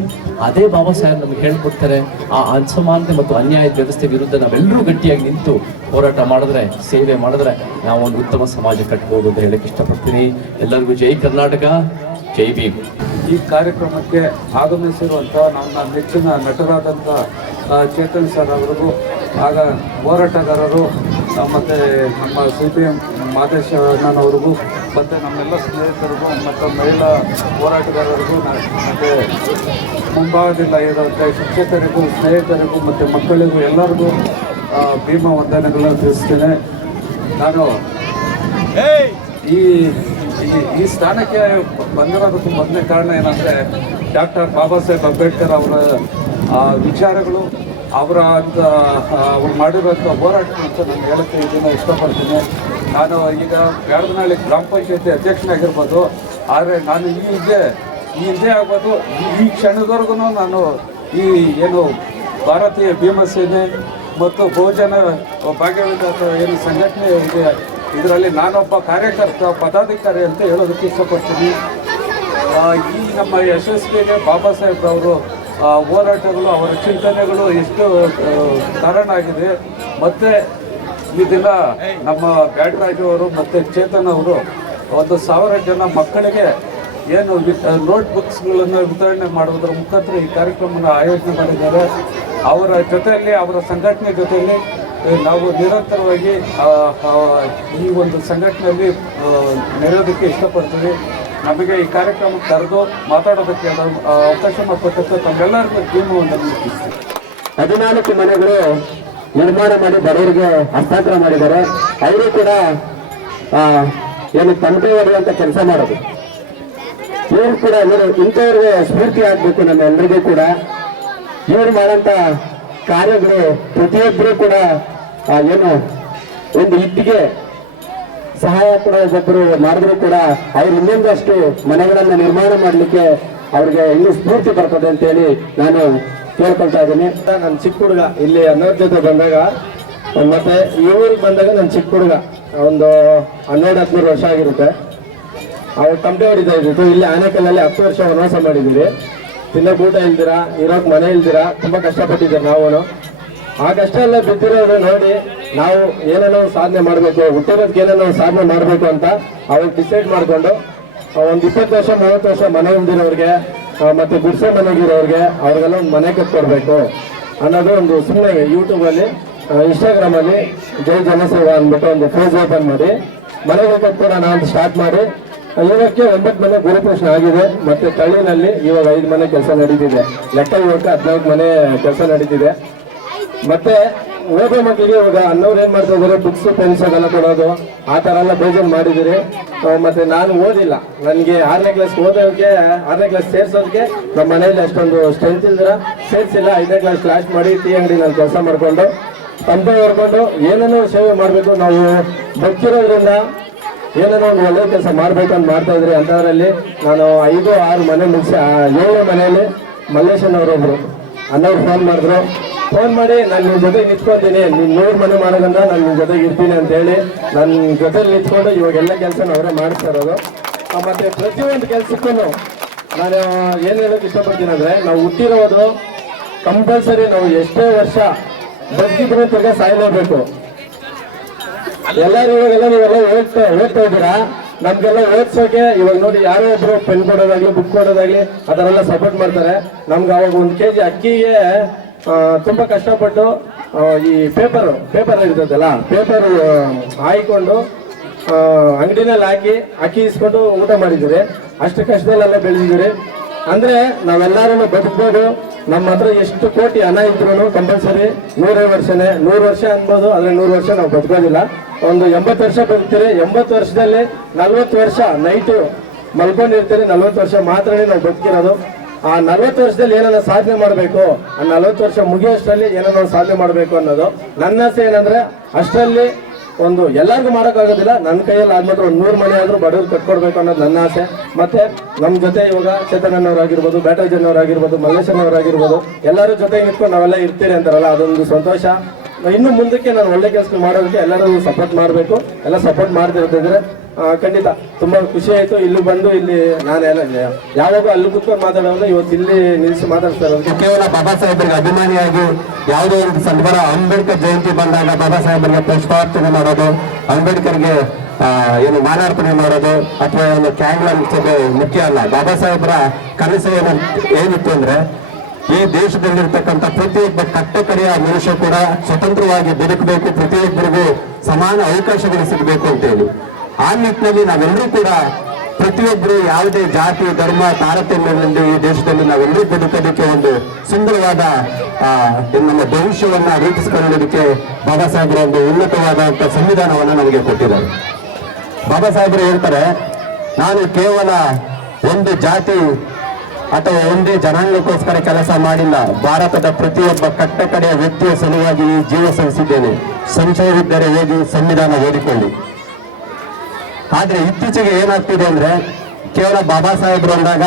ಅದೇ ಬಾಬಾ ಸಾಹೇಬ್ ನಮಗೆ ಹೇಳ್ಕೊಡ್ತಾರೆ, ಆ ಅಸಮಾನತೆ ಮತ್ತು ಅನ್ಯಾಯದ ವ್ಯವಸ್ಥೆ ವಿರುದ್ಧ ನಾವೆಲ್ಲರೂ ಗಟ್ಟಿಯಾಗಿ ನಿಂತು ಹೋರಾಟ ಮಾಡಿದ್ರೆ, ಸೇವೆ ಮಾಡಿದ್ರೆ ನಾವು ಒಂದು ಉತ್ತಮ ಸಮಾಜ ಕಟ್ಬೋದು ಅಂತ ಹೇಳಕ್ಕೆ ಇಷ್ಟಪಡ್ತೀನಿ. ಎಲ್ಲರಿಗೂ ಜೈ ಕರ್ನಾಟಕ, ಜೈ ಭೀಮ್. ಈ ಕಾರ್ಯಕ್ರಮಕ್ಕೆ ಆಗಮಿಸಿರುವಂಥ ನನ್ನ ನೆಚ್ಚಿನ ನಟರಾದಂಥ ಚೇತನ್ ಸರ್ ಅವರಿಗೂ, ಆಗ ಹೋರಾಟಗಾರರು ಮತ್ತು ನಮ್ಮ CPM ಮಾದೇಶ ಅಣ್ಣನವ್ರಿಗೂ, ಮತ್ತು ನಮ್ಮೆಲ್ಲ ಸ್ನೇಹಿತರಿಗೂ, ಮತ್ತು ಮಹಿಳಾ ಹೋರಾಟಗಾರರಿಗೂ, ಮತ್ತು ಮುಂಭಾಗದಿಂದ ಇರುವಂಥ ಶಿಕ್ಷಕರಿಗೂ, ಸ್ನೇಹಿತರಿಗೂ ಮತ್ತು ಮಕ್ಕಳಿಗೂ ಎಲ್ಲರಿಗೂ ಭೀಮ ವಂದನೆಗಳನ್ನು ತಿಳಿಸ್ತೇನೆ. ನಾನು ಈ ಸ್ಥಾನಕ್ಕೆ ಬಂದಿರೋದಕ್ಕೂ ಮೊದಲನೇ ಕಾರಣ ಏನಂದರೆ ಡಾಕ್ಟರ್ ಬಾಬಾ ಸಾಹೇಬ್ ಅಂಬೇಡ್ಕರ್ ಅವರ ವಿಚಾರಗಳು, ಅವ್ರು ಮಾಡಿರೋಂಥ ಹೋರಾಟ ಅಂತ ನಾನು ಹೇಳಕ್ಕೆ ಇದನ್ನು ಇಷ್ಟಪಡ್ತೀನಿ. ನಾನು ಈಗ ಬ್ಯಾಡದನಹಳ್ಳಿ ಗ್ರಾಮ ಪಂಚಾಯತಿ ಅಧ್ಯಕ್ಷನಾಗಿರ್ಬೋದು, ಆದರೆ ನಾನು ಈ ಹಿಂದೆ ಆಗ್ಬೋದು, ಈ ಕ್ಷಣದವರೆಗೂ ನಾನು ಈ ಏನು ಭಾರತೀಯ ಭೀಮಸೇನೆ ಮತ್ತು ಬಹುಜನ ಭಾಗ್ಯವಿಧಾತ ಏನು ಸಂಘಟನೆ ಇದೆ, ಇದರಲ್ಲಿ ನಾನೊಬ್ಬ ಕಾರ್ಯಕರ್ತ, ಪದಾಧಿಕಾರಿ ಅಂತ ಹೇಳೋದಕ್ಕೆ ಇಷ್ಟಪಡ್ತೀನಿ. ಈ ನಮ್ಮ ಯಶಸ್ವಿಗೆ ಬಾಬಾ ಸಾಹೇಬ್ ಅವರು ಹೋರಾಟಗಳು, ಅವರ ಚಿಂತನೆಗಳು ಎಷ್ಟು ಕಾರಣ ಆಗಿದೆ. ಮತ್ತು ಈ ದಿನ ನಮ್ಮ ಬ್ಯಾಡರಾಜು ಅವರು ಮತ್ತು ಚೇತನ್ ಅವರು 1,000 ಜನ ಮಕ್ಕಳಿಗೆ ಏನು ನೋಟ್ ಬುಕ್ಸ್ಗಳನ್ನು ವಿತರಣೆ ಮಾಡುವುದರ ಮುಖಾಂತರ ಈ ಕಾರ್ಯಕ್ರಮವನ್ನು ಆಯೋಜನೆ ಮಾಡಿದ್ದಾರೆ. ಅವರ ಜೊತೆಯಲ್ಲಿ, ಅವರ ಸಂಘಟನೆ ಜೊತೆಯಲ್ಲಿ ನಾವು ನಿರಂತರವಾಗಿ ಈ ಒಂದು ಸಂಘಟನೆಯಲ್ಲಿ ನೆರೆಯೋದಕ್ಕೆ ಇಷ್ಟಪಡ್ತೀವಿ. ನಮಗೆ ಈ ಕಾರ್ಯಕ್ರಮಕ್ಕೆ ಕರೆದು ಮಾತಾಡೋದಕ್ಕೆ ಅವಕಾಶ ಮಾಡಿಕೊಟ್ಟಕ್ಕೆ ತಮ್ಮೆಲ್ಲರಿಗೂ ಭೀಮವನ್ನು ಮುಗಿಸ್ತೀವಿ. 14 ಮನೆಗಳು ನಿರ್ಮಾಣ ಮಾಡಿ ಬಡವರಿಗೆ ಹಸ್ತಾಂತರ ಮಾಡಿದ್ದಾರೆ. ಅವರು ಕೂಡ ಏನು ತಮಟೆ ಹೊಡೆಯುವಂತ ಕೆಲಸ ಮಾಡೋದು. ಇವರು ಕೂಡ ಇಂಥವ್ರಿಗೆ ಸ್ಫೂರ್ತಿ ಆಗಬೇಕು ನಮ್ಮೆಲ್ಲರಿಗೂ ಕೂಡ. ಇವರು ಮಾಡೋಂಥ ಕಾರ್ಯಗಳು ಪ್ರತಿಯೊಬ್ಬರು ಕೂಡ ಏನು ಒಂದು ಇಟ್ಟಿಗೆ ಸಹಾಯ ಕೂಡ ಒಬ್ಬೊಬ್ಬರು ಮಾಡಿದ್ರು ಕೂಡ ಅವ್ರು ಇನ್ನೊಂದಷ್ಟು ಮನೆಗಳನ್ನ ನಿರ್ಮಾಣ ಮಾಡಲಿಕ್ಕೆ ಅವ್ರಿಗೆ ಇನ್ನೂ ಸ್ಫೂರ್ತಿ ಬರ್ತದೆ ಅಂತೇಳಿ ನಾನು ಕೇಳ್ಕೊಳ್ತಾ ಇದ್ದೀನಿ. ನಾನು ಚಿಕ್ಕ ಹುಡುಗ ಇಲ್ಲಿ ಅನ್ನೋರ್ ಜೊತೆ ಬಂದಾಗ, ಮತ್ತೆ ಈ ಊರಿಗೆ ಬಂದಾಗ ನಾನು ಚಿಕ್ಕ ಹುಡುಗ, ಒಂದು 12-13 ವರ್ಷ ಆಗಿರುತ್ತೆ. ಅವ್ರು ತಮಟೆ ಹೊಡಿತಾ ಇದ್ದಿತ್ತು. ಇಲ್ಲಿ ಆನೇಕಲ್ಲಲ್ಲಿ 10 ವರ್ಷ ವನವಾಸ ಮಾಡಿದ್ದೀರಿ. ತಿನ್ನೋಕೆ ಊಟ ಇಲ್ದಿರಾ, ಇರೋಕೆ ಮನೆ ಇಲ್ದಿರಾ ತುಂಬ ಕಷ್ಟಪಟ್ಟಿದ್ದೀರಿ. ನಾವು ಆ ಕಷ್ಟ ಎಲ್ಲ ಬಿದ್ದಿರೋದು ನೋಡಿ ನಾವು ಏನೇನೋ ಸಾಧನೆ ಮಾಡಬೇಕು, ಹುಟ್ಟಿರೋದಕ್ಕೆ ಏನೇನೋ ಸಾಧನೆ ಮಾಡಬೇಕು ಅಂತ ಅವಾಗ ಡಿಸೈಡ್ ಮಾಡಿಕೊಂಡು ಒಂದು 20 ವರ್ಷ 30 ವರ್ಷ ಮನೆ ಹೊಂದಿರೋರಿಗೆ ಮತ್ತು ಗುಡ್ಸೆ ಮನೆಗಿರೋರಿಗೆ ಅವ್ರಿಗೆಲ್ಲ ಒಂದು ಮನೆ ಕಟ್ಕೊಡ್ಬೇಕು ಅನ್ನೋದು ಒಂದು ಸುಮ್ಮನೆ ಯೂಟ್ಯೂಬಲ್ಲಿ, ಇನ್ಸ್ಟಾಗ್ರಾಮಲ್ಲಿ ಜೈ ಜನಸೇವಾ ಅಂದ್ಬಿಟ್ಟು ಒಂದು ಪೇಜ್ ಓಪನ್ ಮಾಡಿ ಮನೆಗೆ ಕಟ್ಕೊಡೋಣ ಅಂತ ಸ್ಟಾರ್ಟ್ ಮಾಡಿ ಇವಕ್ಕೆ 9 ಮನೆ ಗುರುಪ್ರಶ್ನೆ ಆಗಿದೆ. ಮತ್ತು ತಳ್ಳಿನಲ್ಲಿ ಇವಾಗ 5 ಮನೆ ಕೆಲಸ ನಡೀತಿದೆ. ಲೆಕ್ಕ ಇವಕ್ಕೆ 14 ಮನೆ ಕೆಲಸ ನಡೀತಿದೆ. ಮತ್ತೆ ಓದೋ ಮಕ್ಕಳಿಗೆ ಇವಾಗ ಅನ್ನೋರು ಏನ್ ಮಾಡ್ತಾ ಇದಾರೆ, ಬುಕ್ಸ್ ಪೆನ್ಸ್ ಅದೆಲ್ಲ ಕೊಡೋದು, ಆ ಥರ ಎಲ್ಲ ಬೇಜಾರು ಮಾಡಿದಿರಿ. ಮತ್ತೆ ನಾನು ಓದಿಲ್ಲ, ನನಗೆ 6ನೇ ಕ್ಲಾಸ್ ಓದೋಕ್ಕೆ 6ನೇ ಕ್ಲಾಸ್ ಸೇರ್ಸೋದಕ್ಕೆ ನಮ್ಮ ಮನೇಲಿ ಅಷ್ಟೊಂದು ಸ್ಟ್ರೆಂತ್ ಇಲ್ದಿರ ಸೇರಿಸಿಲ್ಲ. 5ನೇ ಕ್ಲಾಸ್ ಕ್ಲಾಸ್ ಮಾಡಿ ಟೀ ಅಂಗಡಿನಲ್ಲಿ ಕೆಲಸ ಮಾಡಿಕೊಂಡು ತಂಪೆ ಹೊರ್ಕೊಂಡು ಏನೇನೋ ಸೇವೆ ಮಾಡಬೇಕು, ನಾವು ಬದುಕಿರೋದ್ರಿಂದ ಏನೇನೋ ಒಂದು ಒಳ್ಳೆ ಕೆಲಸ ಮಾಡ್ಬೇಕಂತ ಮಾಡ್ತಾ ಇದ್ರಿ. ಅಂಥದ್ರಲ್ಲಿ ನಾನು 5-6 ಮನೆ ಮುಗಿಸಿ 7ನೇ ಮನೆಯಲ್ಲಿ ಮಲ್ಲೇಶನವರೊಬ್ರು ಅನ್ನೋರು ಫೋನ್ ಮಾಡಿ ನಾನು ನಿಮ್ಮ ಜೊತೆಗೆ ನಿಂತ್ಕೊತೀನಿ, ನೀನು 100 ಮನೆ ಮಾಡೋದ್ರಿಂದ ನಾನು ನಿಮ್ಮ ಜೊತೆಗೆ ಇರ್ತೀನಿ ಅಂತೇಳಿ ನನ್ನ ಜೊತೆಲಿ ನಿಂತ್ಕೊಂಡು ಇವಾಗೆಲ್ಲ ಕೆಲಸನ ಅವರೇ ಮಾಡಿಸ್ತಾ ಇರೋದು. ಮತ್ತು ಪ್ರತಿಯೊಂದು ಕೆಲಸಕ್ಕೂ ನಾನು ಏನು ಹೇಳೋಕೆ ಇಷ್ಟಪಡ್ತೀನಿ ಅಂದರೆ, ನಾವು ಹುಟ್ಟಿರೋದು ಕಂಪಲ್ಸರಿ ನಾವು ಎಷ್ಟೇ ವರ್ಷ ಬದುಕಿದ್ರು ತಿರ್ಗಾ ಸಾಯಲೇಬೇಕು. ಎಲ್ಲರೂ ಇವಾಗೆಲ್ಲ ನೀವೆಲ್ಲ ಓದ್ತಾ ಇದ್ದೀರಾ, ನಮ್ಗೆಲ್ಲ ಓದಿಸೋಕೆ ಇವಾಗ ನೋಡಿ ಯಾರೋ ಒಬ್ರು ಪೆನ್ ಕೊಡೋದಾಗ್ಲಿ ಬುಕ್ ಕೊಡೋದಾಗ್ಲಿ ಅದನ್ನೆಲ್ಲ ಸಪೋರ್ಟ್ ಮಾಡ್ತಾರೆ. ನಮ್ಗೆ ಅವಾಗ 1 kg ಅಕ್ಕಿಗೆ ತುಂಬ ಕಷ್ಟಪಟ್ಟು ಈ ಪೇಪರ್ ಇರ್ತದಲ್ಲ, ಪೇಪರ್ ಹಾಯ್ಕೊಂಡು ಅಂಗಡಿನಲ್ಲಿ ಹಾಕಿ ಅಕ್ಕಿ ಇಸ್ಕೊಂಡು ಊಟ ಮಾಡಿದ್ದೀರಿ. ಅಷ್ಟು ಕಷ್ಟದಲ್ಲೆಲ್ಲ ಬೆಳೆದಿದ್ದೀರಿ ಅಂದರೆ ನಾವೆಲ್ಲರೂ ಬದುಕ್ಬೋದು. ನಮ್ಮ ಹತ್ರ ಎಷ್ಟು ಕೋಟಿ ಹಣ ಇದ್ರೂ ಕಂಪಲ್ಸರಿ 100 ವರ್ಷನೇ, 100 ವರ್ಷ ಅನ್ಬೋದು, ಆದರೆ 100 ವರ್ಷ ನಾವು ಬದುಕೋದಿಲ್ಲ. ಒಂದು 80 ವರ್ಷ ಬದುಕ್ತೀರಿ. 80 ವರ್ಷದಲ್ಲಿ 40 ವರ್ಷ ನೈಟು ಮಲ್ಕೊಂಡಿರ್ತೀರಿ. 40 ವರ್ಷ ಮಾತ್ರನೇ ನಾವು ಬದುಕಿರೋದು. ಆ 40 ವರ್ಷದಲ್ಲಿ ಏನನ್ನ ಸಾಧನೆ ಮಾಡಬೇಕು, ಆ 40 ವರ್ಷ ಮುಗಿಯೋಷ್ಟರಲ್ಲಿ ಏನನ್ನ ಸಾಧನೆ ಮಾಡಬೇಕು ಅನ್ನೋದು ನನ್ನ ಆಸೆ. ಏನಂದ್ರೆ ಅಷ್ಟರಲ್ಲಿ ಒಂದು ಎಲ್ಲರಿಗೂ ಮಾಡೋಕ್ಕಾಗೋದಿಲ್ಲ, ನನ್ನ ಕೈಯಲ್ಲಿ ಆದ್ಮಾತ್ರ ಒಂದು 100 ಮನೆ ಆದ್ರೂ ಬಡವ್ರು ಕಟ್ಕೊಡ್ಬೇಕು ಅನ್ನೋದು ನನ್ನ ಆಸೆ. ಮತ್ತೆ ನಮ್ಮ ಜೊತೆ ಇವಾಗ ಚೇತನಣ್ಣವರಾಗಿರ್ಬೋದು, ಬ್ಯಾಟರಾಜನ್ನವರಾಗಿರ್ಬೋದು, ಮಲ್ಲೇಶನವರಾಗಿರ್ಬೋದು, ಎಲ್ಲರೂ ಜೊತೆ ನಿಂತ್ಕೊಂಡು ನಾವೆಲ್ಲ ಇರ್ತೀರಿ ಅಂತಾರಲ್ಲ, ಅದೊಂದು ಸಂತೋಷ. ಇನ್ನು ಮುಂದಕ್ಕೆ ನಾನು ಒಳ್ಳೆ ಕೆಲಸ ಮಾಡೋದಕ್ಕೆ ಎಲ್ಲರೂ ಸಪೋರ್ಟ್ ಮಾಡಬೇಕು. ಎಲ್ಲ ಸಪೋರ್ಟ್ ಮಾಡ್ತಿರ್ತಿದ್ರೆ ಖಂಡಿತ ತುಂಬಾ ಖುಷಿ ಆಯ್ತು. ಇಲ್ಲಿ ಬಂದು ಇಲ್ಲಿ ನಾನೆಲ್ಲ ಯಾವಾಗ ಅಲ್ಲಿ ಕೂತ್ಕೊಂಡು ಮಾತಾಡೋದು, ಇವತ್ತು ಇಲ್ಲಿ ನಿಲ್ಲಿಸಿ ಮಾತಾಡ್ತಾ ಇರೋದು ಕೇವಲ ಬಾಬಾ ಸಾಹೇಬರಿಗೆ ಅಭಿಮಾನಿಯಾಗಿ ಯಾವುದೋ ಒಂದು ಸಂದರ್ಭ ಅಂಬೇಡ್ಕರ್ ಜಯಂತಿ ಬಂದಾಗ ಬಾಬಾ ಸಾಹೇಬರಿಗೆ ಪುಷ್ಪಾರ್ಚನೆ ಮಾಡೋದು, ಅಂಬೇಡ್ಕರ್ಗೆ ಏನು ಮಾಲಾರ್ಪಣೆ ಮಾಡೋದು ಅಥವಾ ಏನು ಕ್ಯಾಂಡಲ್ ಹಚ್ಚೋದು ಮುಖ್ಯ ಅಲ್ಲ. ಬಾಬಾ ಸಾಹೇಬರ ಕನಸು ಏನಿತ್ತು ಅಂದ್ರೆ ಈ ದೇಶದಲ್ಲಿರ್ತಕ್ಕಂಥ ಪ್ರತಿಯೊಬ್ಬ ಕಟ್ಟಕಡೆಯ ಮನುಷ್ಯ ಕೂಡ ಸ್ವತಂತ್ರವಾಗಿ ಬದುಕಬೇಕು, ಪ್ರತಿಯೊಬ್ಬರಿಗೂ ಸಮಾನ ಅವಕಾಶಗಳು ಸಿಗಬೇಕು ಅಂತ ಹೇಳಿ. ಆ ನಿಟ್ಟಿನಲ್ಲಿ ನಾವೆಲ್ಲರೂ ಕೂಡ ಪ್ರತಿಯೊಬ್ಬರು ಯಾವುದೇ ಜಾತಿ ಧರ್ಮ ತಾರತಮ್ಯದಲ್ಲಿ ಈ ದೇಶದಲ್ಲಿ ನಾವೆಲ್ಲರೂ ಬದುಕೋದಕ್ಕೆ ಒಂದು ಸುಂದರವಾದ ನಮ್ಮ ಭವಿಷ್ಯವನ್ನ ರೂಪಿಸಿಕೊಳ್ಳೋದಕ್ಕೆ ಬಾಬಾ ಸಾಹೇಬರು ಒಂದು ಉನ್ನತವಾದಂತ ಸಂವಿಧಾನವನ್ನ ನಮಗೆ ಕೊಟ್ಟಿದ್ದಾರೆ. ಬಾಬಾ ಸಾಹೇಬರು ಹೇಳ್ತಾರೆ, ನಾನು ಕೇವಲ ಒಂದು ಜಾತಿ ಅಥವಾ ಒಂದೇ ಜನಾಂಗಕ್ಕೋಸ್ಕರ ಕೆಲಸ ಮಾಡಿಲ್ಲ, ಭಾರತದ ಪ್ರತಿಯೊಬ್ಬ ಕಟ್ಟಕಡೆಯ ವ್ಯಕ್ತಿಯ ಸಲುವಾಗಿ ಜೀವ ಸಲ್ಲಿಸಿದ್ದೇನೆ, ಸಂಶಯವಿದ್ದರೆ ಹೋಗಿ ಸಂವಿಧಾನ ಓದಿಕೊಳ್ಳಿ. ಆದ್ರೆ ಇತ್ತೀಚೆಗೆ ಏನಾಗ್ತಿದೆ ಅಂದ್ರೆ ಕೇವಲ ಬಾಬಾ ಸಾಹೇಬರು ಅಂದಾಗ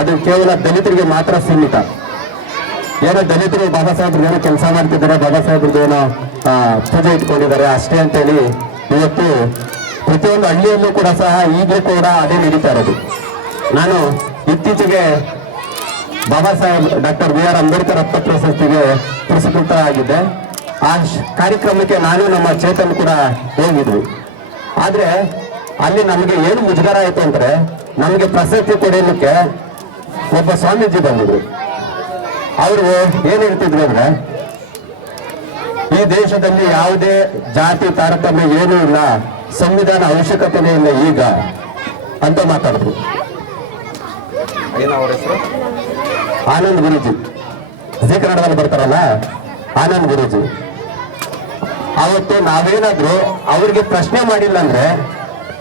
ಅದು ಕೇವಲ ದಲಿತರಿಗೆ ಮಾತ್ರ ಸೀಮಿತ. ಏನೋ ದಲಿತರು ಬಾಬಾ ಸಾಹೇಬ್ರಿಗೆ ಏನೋ ಕೆಲಸ ಮಾಡ್ತಿದ್ದಾರೆ, ಬಾಬಾ ಸಾಹೇಬ್ರಿಗೆ ಏನೋ ಪೂಜೆ ಇಟ್ಕೊಂಡಿದ್ದಾರೆ ಅಷ್ಟೇ ಅಂತೇಳಿ ಇವತ್ತು ಪ್ರತಿಯೊಂದು ಹಳ್ಳಿಯಲ್ಲೂ ಕೂಡ ಸಹ ಈಗಲೂ ಕೂಡ ಅದೇ ನಡೀತಾ ಇರೋದು. ನಾನು ಇತ್ತೀಚೆಗೆ ಬಾಬಾ ಸಾಹೇಬ್ ಡಾಕ್ಟರ್ BR ಅಂಬೇಡ್ಕರ್ ರತ್ನ ಪ್ರಶಸ್ತಿಗೆ ಪುರಸ್ಕೃತ ಆಗಿದ್ದೆ. ಆ ಕಾರ್ಯಕ್ರಮಕ್ಕೆ ನಾನು ನಮ್ಮ ಚೇತನ್ ಕೂಡ ಹೋಗಿದ್ವಿ. ಆದ್ರೆ ಅಲ್ಲಿ ನಮಗೆ ಏನು ಮುಜುಗರ ಆಯ್ತು ಅಂದ್ರೆ, ನಮಗೆ ಪ್ರಶಸ್ತಿ ಕೊಡಲಿಕ್ಕೆ ಒಬ್ಬ ಸ್ವಾಮೀಜಿ ಬಂದಿದ್ರು. ಅವರು ಏನ್ ಹೇಳ್ತಿದ್ರು ಅಂದ್ರೆ, ಈ ದೇಶದಲ್ಲಿ ಯಾವುದೇ ಜಾತಿ ತಾರತಮ್ಯ ಏನೂ ಇಲ್ಲ, ಸಂವಿಧಾನ ಅವಶ್ಯಕತೆನೇ ಇಲ್ಲ ಈಗ ಅಂತ ಮಾತಾಡಿದ್ರು. ಆನಂದ್ ಗುರೂಜಿ, ಜಿ ಕನ್ನಡದಲ್ಲಿ ಬರ್ತಾರಲ್ಲ ಆನಂದ್ ಗುರೂಜಿ. ಅವತ್ತು ನಾವೇನಾದ್ರೂ ಅವ್ರಿಗೆ ಪ್ರಶ್ನೆ ಮಾಡಿಲ್ಲ ಅಂದ್ರೆ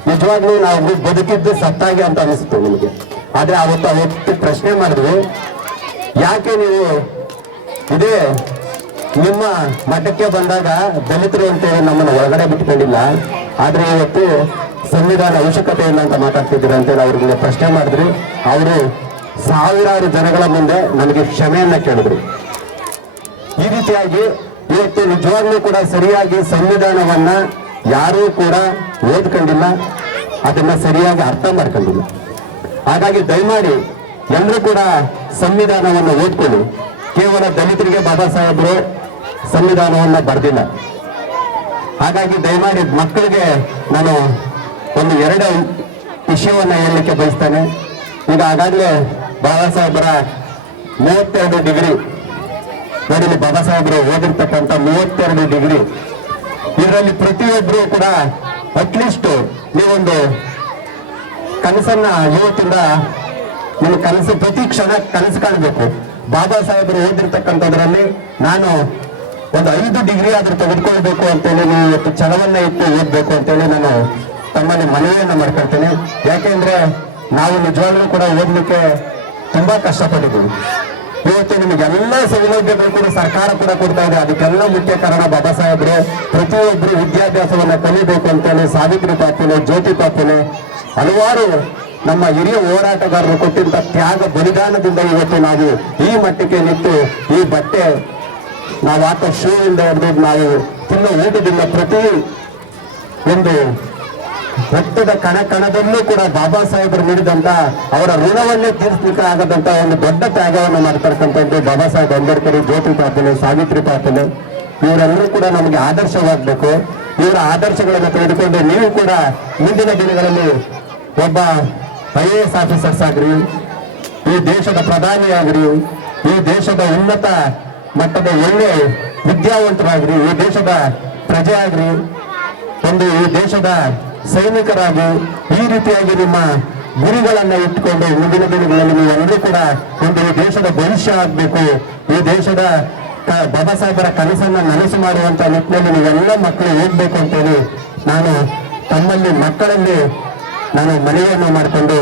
ನಿಜವಾಗ್ಲೂ ನಾವು ಬದುಕಿದ್ದು ಸತ್ತಾಗಿ ಅಂತ ಅನಿಸ್ತು ನಿಮಗೆ. ಆದ್ರೆ ಅವತ್ತು ಪ್ರಶ್ನೆ ಮಾಡಿದ್ವಿ, ಯಾಕೆ ನೀವು ಇದೇ ನಿಮ್ಮ ಮಠಕ್ಕೆ ಬಂದಾಗ ದಲಿತರು ಅಂತೇಳಿ ನಮ್ಮನ್ನು ಒಳಗಡೆ ಬಿಟ್ಕೊಂಡಿಲ್ಲ, ಆದ್ರೆ ಇವತ್ತು ಸಂವಿಧಾನ ಅವಶ್ಯಕತೆ ಇಲ್ಲ ಅಂತ ಮಾತಾಡ್ತಿದ್ದೀರಿ ಅಂತೇಳಿ ಅವ್ರಿಗೆ ಪ್ರಶ್ನೆ ಮಾಡಿದ್ರಿ. ಅವರು ಸಾವಿರಾರು ಜನಗಳ ಮುಂದೆ ನನಗೆ ಕ್ಷಮೆಯನ್ನ ಕೇಳಿದ್ರು. ಈ ರೀತಿಯಾಗಿ ಇವತ್ತು ನಿಜವಾಗ್ಲೂ ಕೂಡ ಸರಿಯಾಗಿ ಸಂವಿಧಾನವನ್ನ ಯಾರೂ ಕೂಡ ಓದ್ಕೊಂಡಿಲ್ಲ, ಅದನ್ನ ಸರಿಯಾಗಿ ಅರ್ಥ ಮಾಡ್ಕೊಂಡಿಲ್ಲ. ಹಾಗಾಗಿ ದಯಮಾಡಿ ಎಲ್ಲರೂ ಕೂಡ ಸಂವಿಧಾನವನ್ನು ಓದ್ಕೊಳ್ಳಿ. ಕೇವಲ ದಲಿತರಿಗೆ ಬಾಬಾ ಸಾಹೇಬರು ಸಂವಿಧಾನವನ್ನ ಬರೆದಿಲ್ಲ. ಹಾಗಾಗಿ ದಯಮಾಡಿ ಮಕ್ಕಳಿಗೆ ನಾನು ಒಂದು 2 ವಿಷಯವನ್ನ ಹೇಳಲಿಕ್ಕೆ ಬಯಸ್ತೇನೆ. ಈಗ ಆಗಾಗಲೇ ಬಾಬಾ ಸಾಹೇಬರ 32 ಡಿಗ್ರಿ ನೋಡಿ, ಬಾಬಾ ಸಾಹೇಬರು ಓದಿರ್ತಕ್ಕಂಥ 32 ಡಿಗ್ರಿ, ಇದರಲ್ಲಿ ಪ್ರತಿಯೊಬ್ಬರು ಕೂಡ ಅಟ್ಲೀಸ್ಟ್ ನೀವೊಂದು ಕನಸನ್ನ ಇವತ್ತಿಂದ ನಿಮ್ಮ ಕನಸು ಪ್ರತಿ ಕ್ಷಣ ಕನಸು ಕಾಣಬೇಕು. ಬಾಬಾ ಸಾಹೇಬರು ಓದಿರ್ತಕ್ಕಂಥದ್ರಲ್ಲಿ ನಾನು ಒಂದು 5 ಡಿಗ್ರಿ ಆದ್ರೂ ತೆಗೆದುಕೊಳ್ಬೇಕು ಅಂತೇಳಿ ನೀವು ಇವತ್ತು ಛಲವನ್ನ ಇಟ್ಟು ಓದ್ಬೇಕು ಅಂತೇಳಿ ನಾನು ತಮ್ಮಲ್ಲಿ ಮನವಿಯನ್ನ ಮಾಡ್ಕೊಳ್ತೇನೆ. ಯಾಕೆಂದ್ರೆ ನಾವು ನಿಜವಾಗ್ಲೂ ಕೂಡ ಓದ್ಲಿಕ್ಕೆ ತುಂಬಾ ಕಷ್ಟಪಟ್ಟಿದ್ದೀವಿ. ಇವತ್ತು ನಿಮಗೆಲ್ಲ ಸೌಲಭ್ಯಗಳು ಕೂಡ ಸರ್ಕಾರ ಕೂಡ ಕೊಡ್ತಾ ಇದೆ. ಅದಕ್ಕೆಲ್ಲ ಮುಖ್ಯ ಕಾರಣ ಬಾಬಾ ಸಾಹೇಬರು ಪ್ರತಿಯೊಬ್ಬರು ವಿದ್ಯಾಭ್ಯಾಸವನ್ನ ಕಲಿಬೇಕು ಅಂತೇಳಿ ಸಾವಿತ್ರಿ ಪಾಪುಲೆ, ಜ್ಯೋತಿ ಪಾಪುಲೆ, ಹಲವಾರು ನಮ್ಮ ಹಿರಿಯ ಹೋರಾಟಗಾರರು ಕೊಟ್ಟಿದ್ದ ತ್ಯಾಗ ಬಲಿದಾನದಿಂದ ಇವತ್ತು ನಾವು ಈ ಮಟ್ಟಕ್ಕೆ ನಿಂತು ಈ ಬಟ್ಟೆ ನಾವು ಹಾಕೋ ಶೂ ಇಂದ ಹಿಡಿದು ನಾವು ತಿನ್ನೋ ಊಟದಿಂದ ಪ್ರತಿ ಒಂದು ರಕ್ತದ ಕಣದಲ್ಲೂ ಕೂಡ ಬಾಬಾ ಸಾಹೇಬರು ನೀಡಿದಂತ ಅವರ ಋಣವನ್ನೇ ತೀರಿಸಲಿಕ್ಕೆ ಆಗದಂತ ಒಂದು ದೊಡ್ಡ ತ್ಯಾಗವನ್ನು ಮಾಡ್ತಕ್ಕಂಥದ್ದು ಬಾಬಾ ಸಾಹೇಬ್ ಅಂಬೇಡ್ಕರ್, ಜ್ಯೋತಿ ಪಾಪುಲೆ, ಸಾವಿತ್ರಿ ಪಾಪುಲೆ. ಇವರೆಲ್ಲರೂ ಕೂಡ ನಮಗೆ ಆದರ್ಶವಾಗಬೇಕು. ಇವರ ಆದರ್ಶಗಳನ್ನು ತೆಗೆದುಕೊಂಡು ನೀವು ಕೂಡ ಮುಂದಿನ ದಿನಗಳಲ್ಲಿ ಒಬ್ಬ IAS ಆಫೀಸರ್ಸ್ ಆಗ್ರಿ, ಈ ದೇಶದ ಪ್ರಧಾನಿ ಆಗ್ರಿ, ಈ ದೇಶದ ಉನ್ನತ ಮಟ್ಟದ ಒಳ್ಳೆ ವಿದ್ಯಾವಂತರಾಗ್ರಿ, ಈ ದೇಶದ ಪ್ರಜೆ ಆಗ್ರಿ, ಈ ದೇಶದ ಸೈನಿಕರಾಗಿ ಈ ರೀತಿಯಾಗಿ ನಿಮ್ಮ ಗುರಿಗಳನ್ನ ಇಟ್ಕೊಂಡು ಮುಂದಿನ ದಿನಗಳಲ್ಲಿ ನೀವೆಲ್ಲರೂ ಕೂಡ ಒಂದು ಈ ದೇಶದ ಭವಿಷ್ಯ ಆಗ್ಬೇಕು, ಈ ದೇಶದ ಬಾಬಾ ಸಾಹೇಬರ ಕನಸನ್ನ ನನಸು ಮಾಡುವಂತ ನಿಟ್ಟಿನಲ್ಲಿ ನೀವೆಲ್ಲ ಮಕ್ಕಳು ಓದ್ಬೇಕು ಅಂತೇಳಿ ನಾನು ತಮ್ಮಲ್ಲಿ ಮಕ್ಕಳಲ್ಲಿ ನಾನು ಮನವಿಯನ್ನು ಮಾಡಿಕೊಂಡು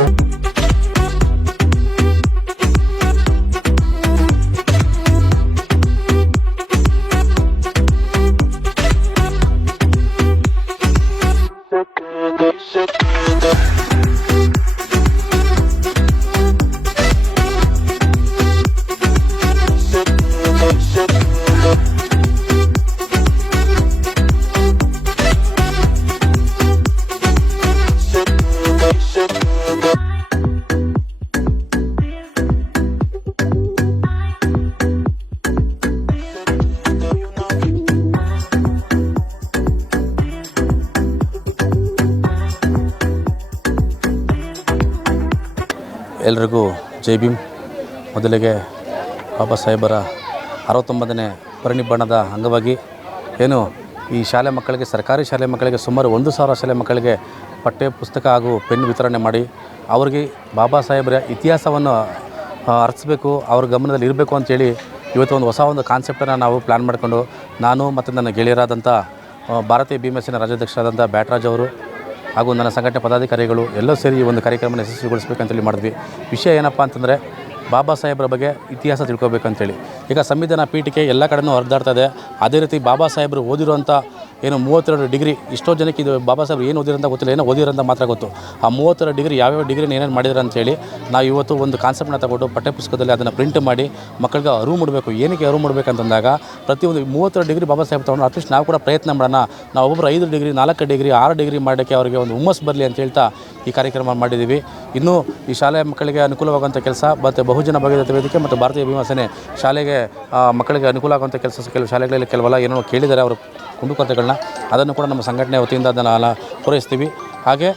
ಎಲ್ರಿಗೂ ಜೈ ಭೀಮ್. ಮೊದಲಿಗೆ ಬಾಬಾ ಸಾಹೇಬರ 69ನೇ ಪರಿನಿಬ್ಬಣದ ಅಂಗವಾಗಿ ಏನು ಈ ಶಾಲೆ ಮಕ್ಕಳಿಗೆ, ಸರ್ಕಾರಿ ಶಾಲೆ ಮಕ್ಕಳಿಗೆ ಸುಮಾರು 1,000 ಶಾಲೆ ಮಕ್ಕಳಿಗೆ ಪಠ್ಯ ಪುಸ್ತಕ ಹಾಗೂ ಪೆನ್ ವಿತರಣೆ ಮಾಡಿ ಅವ್ರಿಗೆ ಬಾಬಾ ಸಾಹೇಬರ ಇತಿಹಾಸವನ್ನು ಅರ್ಚಿಸ್ಬೇಕು, ಅವ್ರ ಗಮನದಲ್ಲಿ ಇರಬೇಕು ಅಂತೇಳಿ ಇವತ್ತು ಒಂದು ಹೊಸ ಕಾನ್ಸೆಪ್ಟನ್ನು ನಾವು ಪ್ಲ್ಯಾನ್ ಮಾಡಿಕೊಂಡು ನಾನು ಮತ್ತು ನನ್ನ ಗೆಳೆಯರಾದಂಥ ಭಾರತೀಯ ಭೀಮಸೇನೆ ರಾಜ್ಯಾಧ್ಯಕ್ಷರಾದಂಥ ಬ್ಯಾಟ್ರಾಜ್ ಅವರು ಹಾಗೂ ನನ್ನ ಸಂಘಟನೆ ಪದಾಧಿಕಾರಿಗಳು ಎಲ್ಲರೂ ಸೇರಿ ಈ ಒಂದು ಕಾರ್ಯಕ್ರಮನ ಯಶಸ್ವಿಗೊಳಿಸಬೇಕಂತೇಳಿ ಮಾಡಿದ್ವಿ. ವಿಷಯ ಏನಪ್ಪ ಅಂತಂದರೆ ಬಾಬಾ ಸಾಹೇಬ್ರ ಬಗ್ಗೆ ಇತಿಹಾಸ ತಿಳ್ಕೊಬೇಕಂತೇಳಿ. ಈಗ ಸಂವಿಧಾನ ಪೀಠಿಕೆ ಎಲ್ಲ ಕಡೆನೂ ಹರಿದಾಡ್ತಾ ಇದೆ. ಅದೇ ರೀತಿ ಬಾಬಾ ಸಾಹೇಬರು ಓದಿರುವಂಥ ಏನು 32 ಡಿಗ್ರಿ, ಎಷ್ಟೋ ಜನಕ್ಕೆ ಇದು ಬಾಬಾ ಸಾಹೇಬ್ರು ಏನು ಓದಿರೋಂಥ ಗೊತ್ತಿಲ್ಲ, ಏನೋ ಓದಿರೋಂಥ ಮಾತ್ರ ಗೊತ್ತು. ಆ 32 ಡಿಗ್ರಿ ಯಾವ್ಯಾವ ಡಿಗ್ರಿನ ಏನೇನು ಮಾಡಿದ್ರು ಅಂತೇಳಿ ನಾವು ಇವತ್ತು ಒಂದು ಕಾನ್ಸೆಪ್ಟನ್ನ ತಗೊಂಡು ಪಠ್ಯಪುಸ್ತಕದಲ್ಲಿ ಅದನ್ನು ಪ್ರಿಂಟ್ ಮಾಡಿ ಮಕ್ಕಳಿಗೆ ಅರಿವು ಮೂಡಬೇಕು. ಏನಕ್ಕೆ ಅರಿವು ಮೂಡಬೇಕಂತಂದಾಗ ಪ್ರತಿಯೊಂದು 32 ಡಿಗ್ರಿ ಬಾಬಾ ಸಾಹೇಬ್ ತೊಗೊಂಡು ಅಟ್ಲೀಸ್ಟ್ ನಾವು ಕೂಡ ಪ್ರಯತ್ನ ಮಾಡೋಣ, ನಾವು ಒಬ್ಬರು 5 ಡಿಗ್ರಿ 4 ಡಿಗ್ರಿ 6 ಡಿಗ್ರಿ ಮಾಡೋಕ್ಕೆ ಅವರಿಗೆ ಒಂದು ಹುಮ್ಮಸ್ಸು ಬರಲಿ ಅಂತ ಹೇಳ್ತಾ ಈ ಕಾರ್ಯಕ್ರಮ ಮಾಡಿದ್ದೀವಿ. ಇನ್ನೂ ಈ ಶಾಲೆಯ ಮಕ್ಕಳಿಗೆ ಅನುಕೂಲವಾಗುವಂಥ ಕೆಲಸ ಮತ್ತು ಬಹುಜನ ಭಾಗೀದಾರಿ ವೇದಿಕೆ ಮತ್ತು ಭಾರತೀಯ ಭೀಮಸೇನೆ ಶಾಲೆಗೆ ಮಕ್ಕಳಿಗೆ ಅನುಕೂಲ ಆಗುವಂಥ ಕೆಲಸ ಕೆಲವು ಶಾಲೆಗಳಲ್ಲಿ ಕೆಲವೆಲ್ಲ ಏನೋ ಕೇಳಿದ್ದಾರೆ ಅವರು ಕುಂದುಕೊರತೆಗಳನ್ನ, ಅದನ್ನು ಕೂಡ ನಮ್ಮ ಸಂಘಟನೆ ವತಿಯಿಂದ ಅದನ್ನು ಪೂರೈಸ್ತೀವಿ. ಹಾಗೆ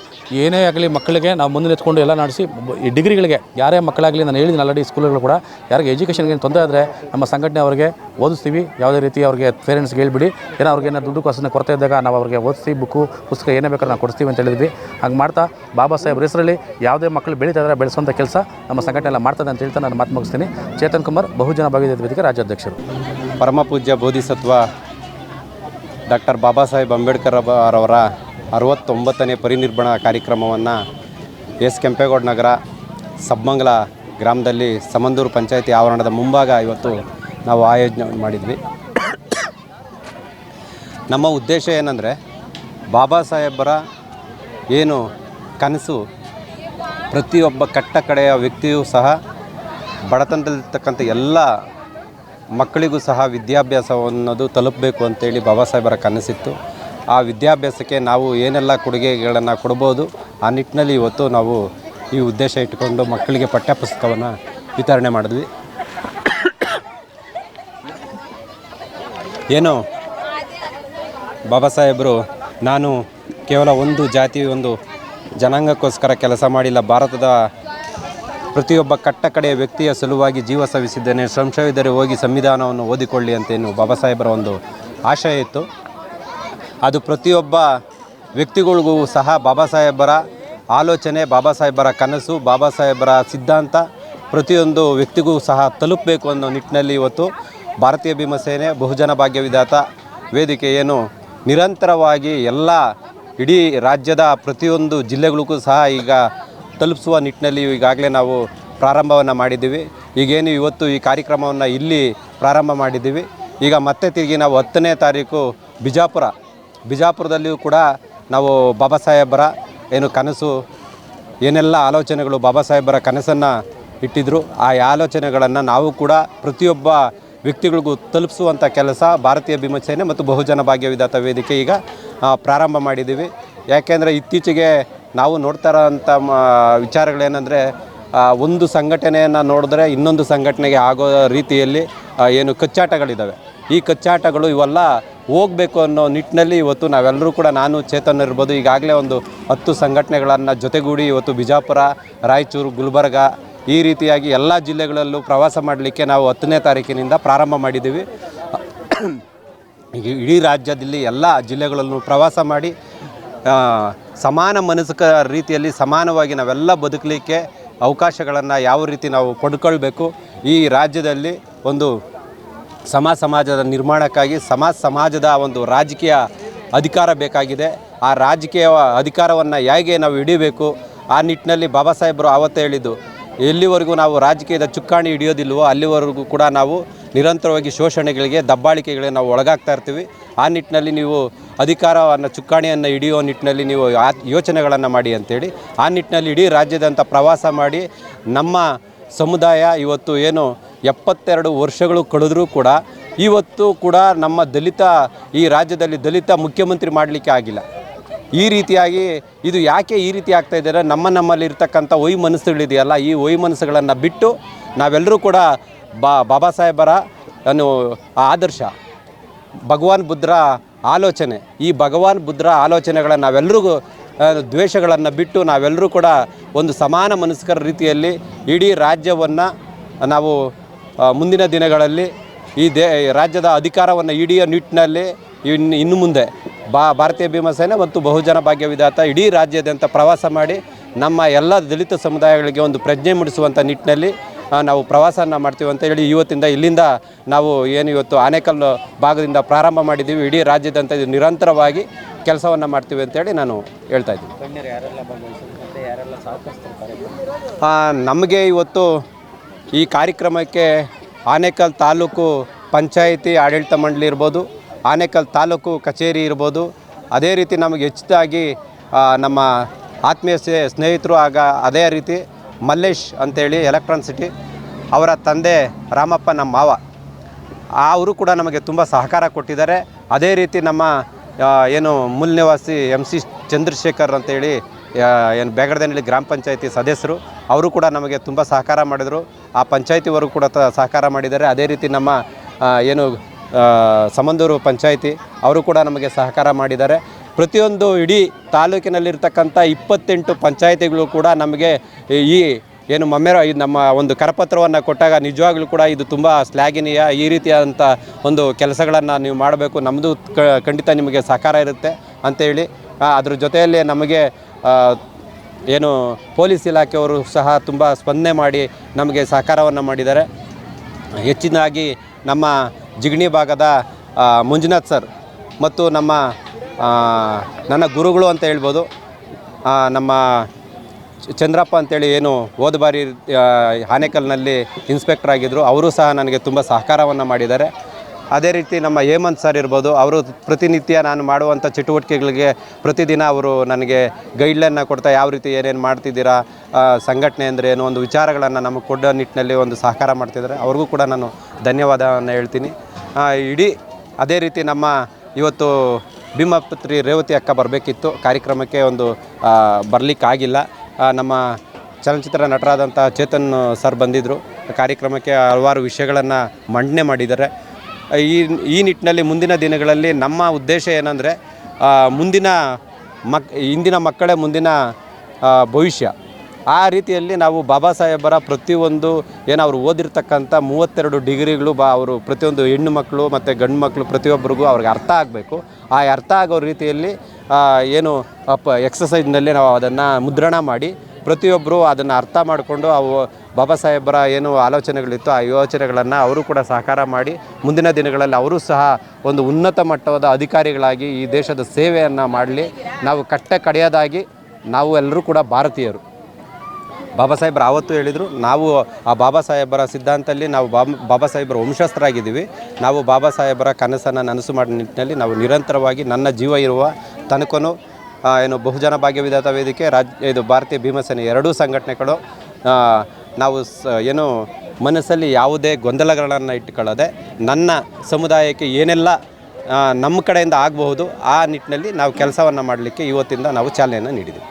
ಏನೇ ಆಗಲಿ ಮಕ್ಕಳಿಗೆ ನಾವು ಮುಂದೆ ಎತ್ಕೊಂಡು ಎಲ್ಲ ನಡೆಸಿ ಈ ಡಿಗ್ರಿಗಳಿಗೆ ಯಾರೇ ಮಕ್ಕಳಾಗಲಿ, ನಾನು ಹೇಳಿದ್ದೀನಿ ಆಲ್ರೆಡಿ ಸ್ಕೂಲ್ಗಳು ಕೂಡ ಯಾರಿಗೆ ಎಜುಕೇಷನ್ಗೆ ತೊಂದರೆ ಆದರೆ ನಮ್ಮ ಸಂಘಟನೆ ಅವರಿಗೆ ಓದಿಸ್ತೀವಿ. ಯಾವುದೇ ರೀತಿ ಅವ್ರಿಗೆ ಪೇರೆಂಟ್ಸ್ಗೆ ಹೇಳ್ಬಿಡಿ, ಏನೋ ಅವ್ರಿಗೆ ಏನೋ ದುಡ್ಡು ಕಾಸನ್ನ ಕೊರತೆ ಇದ್ದಾಗ ನಾವು ಅವ್ರಿಗೆ ಓದಿಸ್ತೀವಿ, ಬುಕ್ಕು ಪುಸ್ತಕ ಏನೇ ಬೇಕಾದ್ರೂ ನಾವು ಕೊಡಿಸ್ತೀವಿ ಅಂತ ಹೇಳಿದ್ವಿ. ಹಾಗೆ ಮಾಡ್ತಾ ಬಾಬಾ ಸಾಹೇಬ್ರ ಹೆಸರಲ್ಲಿ ಯಾವುದೇ ಮಕ್ಕಳು ಬೆಳೀತಾ ಇದ್ದಾರೆ ಬೆಳೆಸುವಂಥ ಕೆಲಸ ನಮ್ಮ ಸಂಘಟನೆ ಎಲ್ಲ ಮಾಡ್ತದೆ ಅಂತ ಹೇಳ್ತಾ ನಾನು ಮಾತು ಮುಗಿಸ್ತೀನಿ. ಚೇತನ್ ಕುಮಾರ್, ಬಹುಜನ ಭಾಗೀದಾರಿ ವೇದಿಕೆ ರಾಜ್ಯಾಧ್ಯಕ್ಷರು. ಪರಮ ಪೂಜ್ಯ ಬೋಧಿಸತ್ವ ಡಾಕ್ಟರ್ ಬಾಬಾ ಸಾಹೇಬ್ ಅಂಬೇಡ್ಕರ್ ಅವರ 69ನೇ ಪರಿನಿರ್ವಾಣ ಕಾರ್ಯಕ್ರಮವನ್ನು ಎಸ್ ಕೆಂಪೇಗೌಡ ನಗರ ಸಬ್ಮಂಗಲ ಗ್ರಾಮದಲ್ಲಿ ಸಮಂದೂರು ಪಂಚಾಯತಿ ಆವರಣದ ಮುಂಭಾಗ ಇವತ್ತು ನಾವು ಆಯೋಜನೆ ಮಾಡಿದ್ವಿ. ನಮ್ಮ ಉದ್ದೇಶ ಏನಂದರೆ ಬಾಬಾ ಸಾಹೇಬರ ಏನು ಕನಸು ಪ್ರತಿಯೊಬ್ಬ ಕಟ್ಟ ಕಡೆಯ ವ್ಯಕ್ತಿಯೂ ಸಹ ಬಡತನದಲ್ಲಿರ್ತಕ್ಕಂಥ ಎಲ್ಲ ಮಕ್ಕಳಿಗೂ ಸಹ ವಿದ್ಯಾಭ್ಯಾಸವನ್ನೋದು ತಲುಪಬೇಕು ಅಂತೇಳಿ ಬಾಬಾ ಸಾಹೇಬರ ಕನಸಿತ್ತು. ಆ ವಿದ್ಯಾಭ್ಯಾಸಕ್ಕೆ ನಾವು ಏನೆಲ್ಲ ಕೊಡುಗೆಗಳನ್ನು ಕೊಡ್ಬೋದು, ಆ ನಿಟ್ಟಿನಲ್ಲಿ ಇವತ್ತು ನಾವು ಈ ಉದ್ದೇಶ ಇಟ್ಟುಕೊಂಡು ಮಕ್ಕಳಿಗೆ ಪಠ್ಯಪುಸ್ತಕವನ್ನು ವಿತರಣೆ ಮಾಡಿದ್ವಿ. ಏನು ಬಾಬಾ ಸಾಹೇಬರು ನಾನು ಕೇವಲ ಒಂದು ಜಾತಿ ಒಂದು ಜನಾಂಗಕ್ಕೋಸ್ಕರ ಕೆಲಸ ಮಾಡಿಲ್ಲ, ಭಾರತದ ಪ್ರತಿಯೊಬ್ಬ ಕಟ್ಟ ಕಡೆಯ ವ್ಯಕ್ತಿಯ ಸಲುವಾಗಿ ಜೀವ ಸವಿಸಿದ್ದೇನೆ, ಸಂಶಯವಿದ್ದರೆ ಹೋಗಿ ಸಂವಿಧಾನವನ್ನು ಓದಿಕೊಳ್ಳಿ ಅಂತೇನು ಬಾಬಾ ಸಾಹೇಬರ ಒಂದು ಆಶಯ ಇತ್ತು. ಅದು ಪ್ರತಿಯೊಬ್ಬ ವ್ಯಕ್ತಿಗಳಿಗೂ ಸಹ ಬಾಬಾ ಸಾಹೇಬರ ಆಲೋಚನೆ, ಬಾಬಾ ಸಾಹೇಬರ ಕನಸು, ಬಾಬಾ ಸಾಹೇಬರ ಸಿದ್ಧಾಂತ ಪ್ರತಿಯೊಂದು ವ್ಯಕ್ತಿಗೂ ಸಹ ತಲುಪಬೇಕು ಅನ್ನೋ ನಿಟ್ಟಿನಲ್ಲಿ ಇವತ್ತು ಭಾರತೀಯ ಭೀಮಸೇನೆ ಬಹುಜನ ಭಾಗ್ಯ ವಿಧಾತ ವೇದಿಕೆ ಏನು ನಿರಂತರವಾಗಿ ಎಲ್ಲ ಇಡೀ ರಾಜ್ಯದ ಪ್ರತಿಯೊಂದು ಜಿಲ್ಲೆಗಳಿಗೂ ಸಹ ಈಗ ತಲುಪಿಸುವ ನಿಟ್ಟಿನಲ್ಲಿ ಈಗಾಗಲೇ ನಾವು ಪ್ರಾರಂಭವನ್ನು ಮಾಡಿದ್ದೀವಿ. ಈಗೇನು ಇವತ್ತು ಈ ಕಾರ್ಯಕ್ರಮವನ್ನು ಇಲ್ಲಿ ಪ್ರಾರಂಭ ಮಾಡಿದ್ದೀವಿ. ಈಗ ಮತ್ತೆ ತಿರುಗಿ ನಾವು 10ನೇ ತಾರೀಕು ಬಿಜಾಪುರದಲ್ಲಿಯೂ ಕೂಡ ನಾವು ಬಾಬಾ ಸಾಹೇಬರ ಏನು ಕನಸು ಏನೆಲ್ಲ ಆಲೋಚನೆಗಳು ಬಾಬಾ ಸಾಹೇಬರ ಕನಸನ್ನು ಇಟ್ಟಿದ್ದರು, ಆ ಆಲೋಚನೆಗಳನ್ನು ನಾವು ಕೂಡ ಪ್ರತಿಯೊಬ್ಬ ವ್ಯಕ್ತಿಗಳಿಗೂ ತಲುಪಿಸುವಂಥ ಕೆಲಸ ಭಾರತೀಯ ಭೀಮಸೇನೆ ಮತ್ತು ಬಹುಜನ ಭಾಗ್ಯ ವಿಧಾತ ವೇದಿಕೆ ಈಗ ಪ್ರಾರಂಭ ಮಾಡಿದ್ದೀವಿ. ಯಾಕೆಂದರೆ ಇತ್ತೀಚೆಗೆ ನಾವು ನೋಡ್ತಾ ಇರೋಂಥ ವಿಚಾರಗಳೇನೆಂದರೆ ಒಂದು ಸಂಘಟನೆಯನ್ನು ನೋಡಿದ್ರೆ ಇನ್ನೊಂದು ಸಂಘಟನೆಗೆ ಆಗೋ ರೀತಿಯಲ್ಲಿ ಏನು ಕಚ್ಚಾಟಗಳಿದ್ದಾವೆ. ಈ ಕಚ್ಚಾಟಗಳು ಇವೆಲ್ಲ ಹೋಗಬೇಕು ಅನ್ನೋ ನಿಟ್ಟಿನಲ್ಲಿ ಇವತ್ತು ನಾವೆಲ್ಲರೂ ಕೂಡ, ನಾನು ಚೇತನ್ ಇರ್ಬೋದು, ಈಗಾಗಲೇ ಒಂದು 10 ಸಂಘಟನೆಗಳನ್ನು ಜೊತೆಗೂಡಿ ಇವತ್ತು ಬಿಜಾಪುರ, ರಾಯಚೂರು, ಗುಲ್ಬರ್ಗ ಈ ರೀತಿಯಾಗಿ ಎಲ್ಲ ಜಿಲ್ಲೆಗಳಲ್ಲೂ ಪ್ರವಾಸ ಮಾಡಲಿಕ್ಕೆ ನಾವು 10ನೇ ತಾರೀಕಿನಿಂದ ಪ್ರಾರಂಭ ಮಾಡಿದ್ದೀವಿ. ಇಡೀ ರಾಜ್ಯದಲ್ಲಿ ಎಲ್ಲ ಜಿಲ್ಲೆಗಳಲ್ಲೂ ಪ್ರವಾಸ ಮಾಡಿ ಸಮಾನ ಮನಸ್ಕ ರೀತಿಯಲ್ಲಿ ಸಮಾನವಾಗಿ ನಾವೆಲ್ಲ ಬದುಕಲಿಕ್ಕೆ ಅವಕಾಶಗಳನ್ನು ಯಾವ ರೀತಿ ನಾವು ಪಡ್ಕೊಳ್ಬೇಕು, ಈ ರಾಜ್ಯದಲ್ಲಿ ಒಂದು ಸಮಾಜದ ನಿರ್ಮಾಣಕ್ಕಾಗಿ ಸಮಾಜದ ಒಂದು ರಾಜಕೀಯ ಅಧಿಕಾರ ಬೇಕಾಗಿದೆ. ಆ ರಾಜಕೀಯ ಅಧಿಕಾರವನ್ನು ಹೇಗೆ ನಾವು ಹಿಡಿಬೇಕು, ಆ ನಿಟ್ಟಿನಲ್ಲಿ ಬಾಬಾ ಸಾಹೇಬರು ಆವತ್ತೇ ಹೇಳಿದ್ದು, ಎಲ್ಲಿವರೆಗೂ ನಾವು ರಾಜಕೀಯದ ಚುಕ್ಕಾಣಿ ಹಿಡಿಯೋದಿಲ್ವೋ ಅಲ್ಲಿವರೆಗೂ ಕೂಡ ನಾವು ನಿರಂತರವಾಗಿ ಶೋಷಣೆಗಳಿಗೆ, ದಬ್ಬಾಳಿಕೆಗಳಿಗೆ ನಾವು ಒಳಗಾಗ್ತಾ ಇರ್ತೀವಿ. ಆ ನಿಟ್ಟಿನಲ್ಲಿ ನೀವು ಅಧಿಕಾರವನ್ನು, ಚುಕ್ಕಾಣಿಯನ್ನು ಹಿಡಿಯೋ ನಿಟ್ಟಿನಲ್ಲಿ ನೀವು ಯೋಚನೆಗಳನ್ನು ಮಾಡಿ ಅಂತೇಳಿ ಆ ನಿಟ್ಟಿನಲ್ಲಿ ಇಡೀ ರಾಜ್ಯದಂತ ಪ್ರವಾಸ ಮಾಡಿ ನಮ್ಮ ಸಮುದಾಯ ಇವತ್ತು ಏನು 72 ವರ್ಷಗಳು ಕಳೆದರೂ ಕೂಡ ಇವತ್ತು ಕೂಡ ನಮ್ಮ ಈ ರಾಜ್ಯದಲ್ಲಿ ದಲಿತ ಮುಖ್ಯಮಂತ್ರಿ ಮಾಡಲಿಕ್ಕೆ ಆಗಿಲ್ಲ. ಈ ರೀತಿಯಾಗಿ ಇದು ಯಾಕೆ ಈ ರೀತಿ ಆಗ್ತಾ ಇದ್ದಾರೆ? ನಮ್ಮಲ್ಲಿರ್ತಕ್ಕಂಥ ಮನಸ್ಸುಗಳಿದೆಯಲ್ಲ, ಈ ಮನಸ್ಸುಗಳನ್ನು ಬಿಟ್ಟು ನಾವೆಲ್ಲರೂ ಕೂಡ ಬಾಬಾ ಸಾಹೇಬರ ಆದರ್ಶ, ಭಗವಾನ್ ಬುದ್ಧರ ಆಲೋಚನೆ, ಈ ಭಗವಾನ್ ಬುದ್ಧರ ಆಲೋಚನೆಗಳನ್ನು ನಾವೆಲ್ಲರಿಗೂ ದ್ವೇಷಗಳನ್ನು ಬಿಟ್ಟು ನಾವೆಲ್ಲರೂ ಕೂಡ ಒಂದು ಸಮಾನ ಮನಸ್ಕರ ರೀತಿಯಲ್ಲಿ ಇಡೀ ರಾಜ್ಯವನ್ನು ನಾವು ಮುಂದಿನ ದಿನಗಳಲ್ಲಿ ಈ ರಾಜ್ಯದ ಅಧಿಕಾರವನ್ನು ಹಿಡಿಯೋ ನಿಟ್ಟಿನಲ್ಲಿ ಇನ್ನು ಮುಂದೆ ಭಾರತೀಯ ಭೀಮಸೇನೆ ಮತ್ತು ಬಹುಜನ ಭಾಗ್ಯ ವಿಧಾತ ಇಡೀ ರಾಜ್ಯಾದ್ಯಂತ ಪ್ರವಾಸ ಮಾಡಿ ನಮ್ಮ ಎಲ್ಲ ದಲಿತ ಸಮುದಾಯಗಳಿಗೆ ಒಂದು ಪ್ರಜ್ಞೆ ಮೂಡಿಸುವಂಥ ನಿಟ್ಟಿನಲ್ಲಿ ನಾವು ಪ್ರವಾಸನ ಮಾಡ್ತೀವಿ ಅಂತ ಹೇಳಿ ಇವತ್ತಿಂದ ಇಲ್ಲಿಂದ ನಾವು ಏನು ಇವತ್ತು ಆನೇಕಲ್ ಭಾಗದಿಂದ ಪ್ರಾರಂಭ ಮಾಡಿದ್ದೀವಿ. ಇಡೀ ರಾಜ್ಯದಂತ ಇದು ನಿರಂತರವಾಗಿ ಕೆಲಸವನ್ನು ಮಾಡ್ತೀವಿ ಅಂತೇಳಿ ನಾನು ಹೇಳ್ತಾ ಇದ್ದೀನಿ. ನಮಗೆ ಇವತ್ತು ಈ ಕಾರ್ಯಕ್ರಮಕ್ಕೆ ಆನೇಕಲ್ ತಾಲೂಕು ಪಂಚಾಯಿತಿ ಆಡಳಿತ ಮಂಡಳಿ ಇರ್ಬೋದು, ಆನೇಕಲ್ ತಾಲೂಕು ಕಚೇರಿ ಇರ್ಬೋದು, ಅದೇ ರೀತಿ ನಮಗೆ ಹೆಚ್ಚಾಗಿ ನಮ್ಮ ಆತ್ಮೀಯ ಸ್ನೇಹಿತರು ಅದೇ ರೀತಿ ಮಲ್ಲೇಶ್ ಅಂತೇಳಿ ಎಲೆಕ್ಟ್ರಾನ್ ಸಿಟಿ ಅವರ ತಂದೆ ರಾಮಪ್ಪ ನಮ್ಮ ಮಾವ, ಅವರು ಕೂಡ ನಮಗೆ ತುಂಬ ಸಹಕಾರ ಕೊಟ್ಟಿದ್ದಾರೆ. ಅದೇ ರೀತಿ ನಮ್ಮ ಏನು ಮೂಲ ನಿವಾಸಿ MC ಚಂದ್ರಶೇಖರ್ ಅಂತೇಳಿ ಏನು ಬೇಗಡದಹಳ್ಳಿ ಗ್ರಾಮ ಪಂಚಾಯಿತಿ ಸದಸ್ಯರು, ಅವರು ಕೂಡ ನಮಗೆ ತುಂಬ ಸಹಕಾರ ಮಾಡಿದರು. ಆ ಪಂಚಾಯಿತಿಯವರು ಕೂಡ ಸಹಕಾರ ಮಾಡಿದ್ದಾರೆ. ಅದೇ ರೀತಿ ನಮ್ಮ ಏನು ಸಮಂದೂರು ಪಂಚಾಯಿತಿ ಅವರು ಕೂಡ ನಮಗೆ ಸಹಕಾರ ಮಾಡಿದ್ದಾರೆ. ಪ್ರತಿಯೊಂದು ಇಡೀ ತಾಲೂಕಿನಲ್ಲಿರ್ತಕ್ಕಂಥ 28 ಪಂಚಾಯಿತಿಗಳು ಕೂಡ ನಮಗೆ ಈ ಏನು ನಮ್ಮ ಒಂದು ಕರಪತ್ರವನ್ನು ಕೊಟ್ಟಾಗ ನಿಜವಾಗ್ಲೂ ಕೂಡ ಇದು ತುಂಬ ಶ್ಲಾಘನೀಯ. ಈ ರೀತಿಯಾದಂಥ ಒಂದು ಕೆಲಸಗಳನ್ನು ನೀವು ಮಾಡಬೇಕು, ನಮ್ಮದು ಖಂಡಿತ ನಿಮಗೆ ಸಹಕಾರ ಇರುತ್ತೆ ಅಂತೇಳಿ ಅದ್ರ ಜೊತೆಯಲ್ಲಿ ನಮಗೆ ಏನು ಪೊಲೀಸ್ ಇಲಾಖೆಯವರು ಸಹ ತುಂಬ ಸ್ಪಂದನೆ ಮಾಡಿ ನಮಗೆ ಸಹಕಾರವನ್ನು ಮಾಡಿದ್ದಾರೆ. ಹೆಚ್ಚಿನಾಗಿ ನಮ್ಮ ಜಿಗಣಿ ಭಾಗದ ಮಂಜುನಾಥ್ ಸರ್ ಮತ್ತು ನನ್ನ ಗುರುಗಳು ಅಂತ ಹೇಳ್ಬೋದು, ನಮ್ಮ ಚಂದ್ರಪ್ಪ ಅಂತೇಳಿ ಏನು ಹೋದ ಬಾರಿ ಆನೇಕಲ್ನಲ್ಲಿ ಇನ್ಸ್ಪೆಕ್ಟರ್ ಆಗಿದ್ದರು, ಅವರು ಸಹ ನನಗೆ ತುಂಬ ಸಹಕಾರವನ್ನು ಮಾಡಿದ್ದಾರೆ. ಅದೇ ರೀತಿ ನಮ್ಮ ಹೇಮಂತ್ ಸರ್ ಇರ್ಬೋದು, ಅವರು ಪ್ರತಿನಿತ್ಯ ನಾನು ಮಾಡುವಂಥ ಚಟುವಟಿಕೆಗಳಿಗೆ ಪ್ರತಿದಿನ ಅವರು ನನಗೆ ಗೈಡ್ಲೈನ್ನ ಕೊಡ್ತಾ ಯಾವ ರೀತಿ ಏನೇನು ಮಾಡ್ತಿದ್ದೀರಾ, ಸಂಘಟನೆ ಅಂದರೆ ಏನು, ಒಂದು ವಿಚಾರಗಳನ್ನು ನಮಗೆ ಕೊಡೋ ನಿಟ್ಟಿನಲ್ಲಿ ಒಂದು ಸಹಕಾರ ಮಾಡ್ತಿದ್ದಾರೆ. ಅವ್ರಿಗೂ ಕೂಡ ನಾನು ಧನ್ಯವಾದವನ್ನು ಹೇಳ್ತೀನಿ. ಇಡೀ ಅದೇ ರೀತಿ ನಮ್ಮ ಇವತ್ತು ಭೀಮಾಪುತ್ರಿ ರೇವತಿ ಅಕ್ಕ ಬರಬೇಕಿತ್ತು, ಕಾರ್ಯಕ್ರಮಕ್ಕೆ ಒಂದು ಬರಲಿಕ್ಕಾಗಿಲ್ಲ. ನಮ್ಮ ಚಲನಚಿತ್ರ ನಟರಾದಂಥ ಚೇತನ್ ಸರ್ ಬಂದಿದ್ದರು. ಕಾರ್ಯಕ್ರಮಕ್ಕೆ ಹಲವಾರು ವಿಷಯಗಳನ್ನು ಮಂಡನೆ ಮಾಡಿದ್ದಾರೆ. ಈ ನಿಟ್ಟಿನಲ್ಲಿ ಮುಂದಿನ ದಿನಗಳಲ್ಲಿ ನಮ್ಮ ಉದ್ದೇಶ ಏನಂದರೆ ಇಂದಿನ ಮಕ್ಕಳೇ ಮುಂದಿನ ಭವಿಷ್ಯ. ಆ ರೀತಿಯಲ್ಲಿ ನಾವು ಬಾಬಾ ಸಾಹೇಬರ ಪ್ರತಿಯೊಂದು ಏನು ಅವರು ಓದಿರ್ತಕ್ಕಂಥ 32 ಡಿಗ್ರಿಗಳು ಅವರು ಪ್ರತಿಯೊಂದು ಹೆಣ್ಣು ಮಕ್ಕಳು ಮತ್ತು ಗಂಡು ಮಕ್ಕಳು ಪ್ರತಿಯೊಬ್ಬರಿಗೂ ಅವ್ರಿಗೆ ಅರ್ಥ ಆಗಬೇಕು. ಆ ಅರ್ಥ ಆಗೋ ರೀತಿಯಲ್ಲಿ ಏನು ಎಕ್ಸಸೈಜ್ನಲ್ಲಿ ನಾವು ಅದನ್ನು ಮುದ್ರಣ ಮಾಡಿ ಪ್ರತಿಯೊಬ್ಬರು ಅದನ್ನು ಅರ್ಥ ಮಾಡಿಕೊಂಡು ಬಾಬಾ ಸಾಹೇಬರ ಏನು ಆಲೋಚನೆಗಳಿತ್ತು ಆ ಯೋಚನೆಗಳನ್ನು ಅವರು ಕೂಡ ಸಹಕಾರ ಮಾಡಿ ಮುಂದಿನ ದಿನಗಳಲ್ಲಿ ಅವರು ಸಹ ಒಂದು ಉನ್ನತ ಮಟ್ಟದ ಅಧಿಕಾರಿಗಳಾಗಿ ಈ ದೇಶದ ಸೇವೆಯನ್ನು ಮಾಡಲಿ. ನಾವು ಕಡೆಯದಾಗಿ ನಾವು ಎಲ್ಲರೂ ಕೂಡ ಭಾರತೀಯರು. ಬಾಬಾ ಸಾಹೇಬರು ಆವತ್ತು ಹೇಳಿದರು, ನಾವು ಆ ಬಾಬಾ ಸಾಹೇಬರ ಸಿದ್ಧಾಂತದಲ್ಲಿ ನಾವು ಬಾಬಾ ಸಾಹೇಬರ ವಂಶಸ್ಥರಾಗಿದ್ದೀವಿ. ನಾವು ಬಾಬಾ ಸಾಹೇಬರ ಕನಸನ್ನು ನನಸು ಮಾಡೋ ನಿಟ್ಟಿನಲ್ಲಿ ನಾವು ನಿರಂತರವಾಗಿ ನನ್ನ ಜೀವ ಇರುವ ತನಕನೂ ಏನು ಬಹುಜನ ಭಾಗ್ಯ ವಿಧಾತ ವೇದಿಕೆ ಇದು ಭಾರತೀಯ ಭೀಮಸೇನೆ ಎರಡೂ ಸಂಘಟನೆಗಳು ನಾವು ಏನು ಮನಸ್ಸಲ್ಲಿ ಯಾವುದೇ ಗೊಂದಲಗಳನ್ನು ಇಟ್ಟುಕೊಳ್ಳದೆ ನನ್ನ ಸಮುದಾಯಕ್ಕೆ ಏನೆಲ್ಲ ನಮ್ಮ ಕಡೆಯಿಂದ ಆಗಬಹುದು ಆ ನಿಟ್ಟಿನಲ್ಲಿ ನಾವು ಕೆಲಸವನ್ನು ಮಾಡಲಿಕ್ಕೆ ಇವತ್ತಿಂದ ನಾವು ಚಾಲನೆಯನ್ನು ನೀಡಿದ್ದೀವಿ.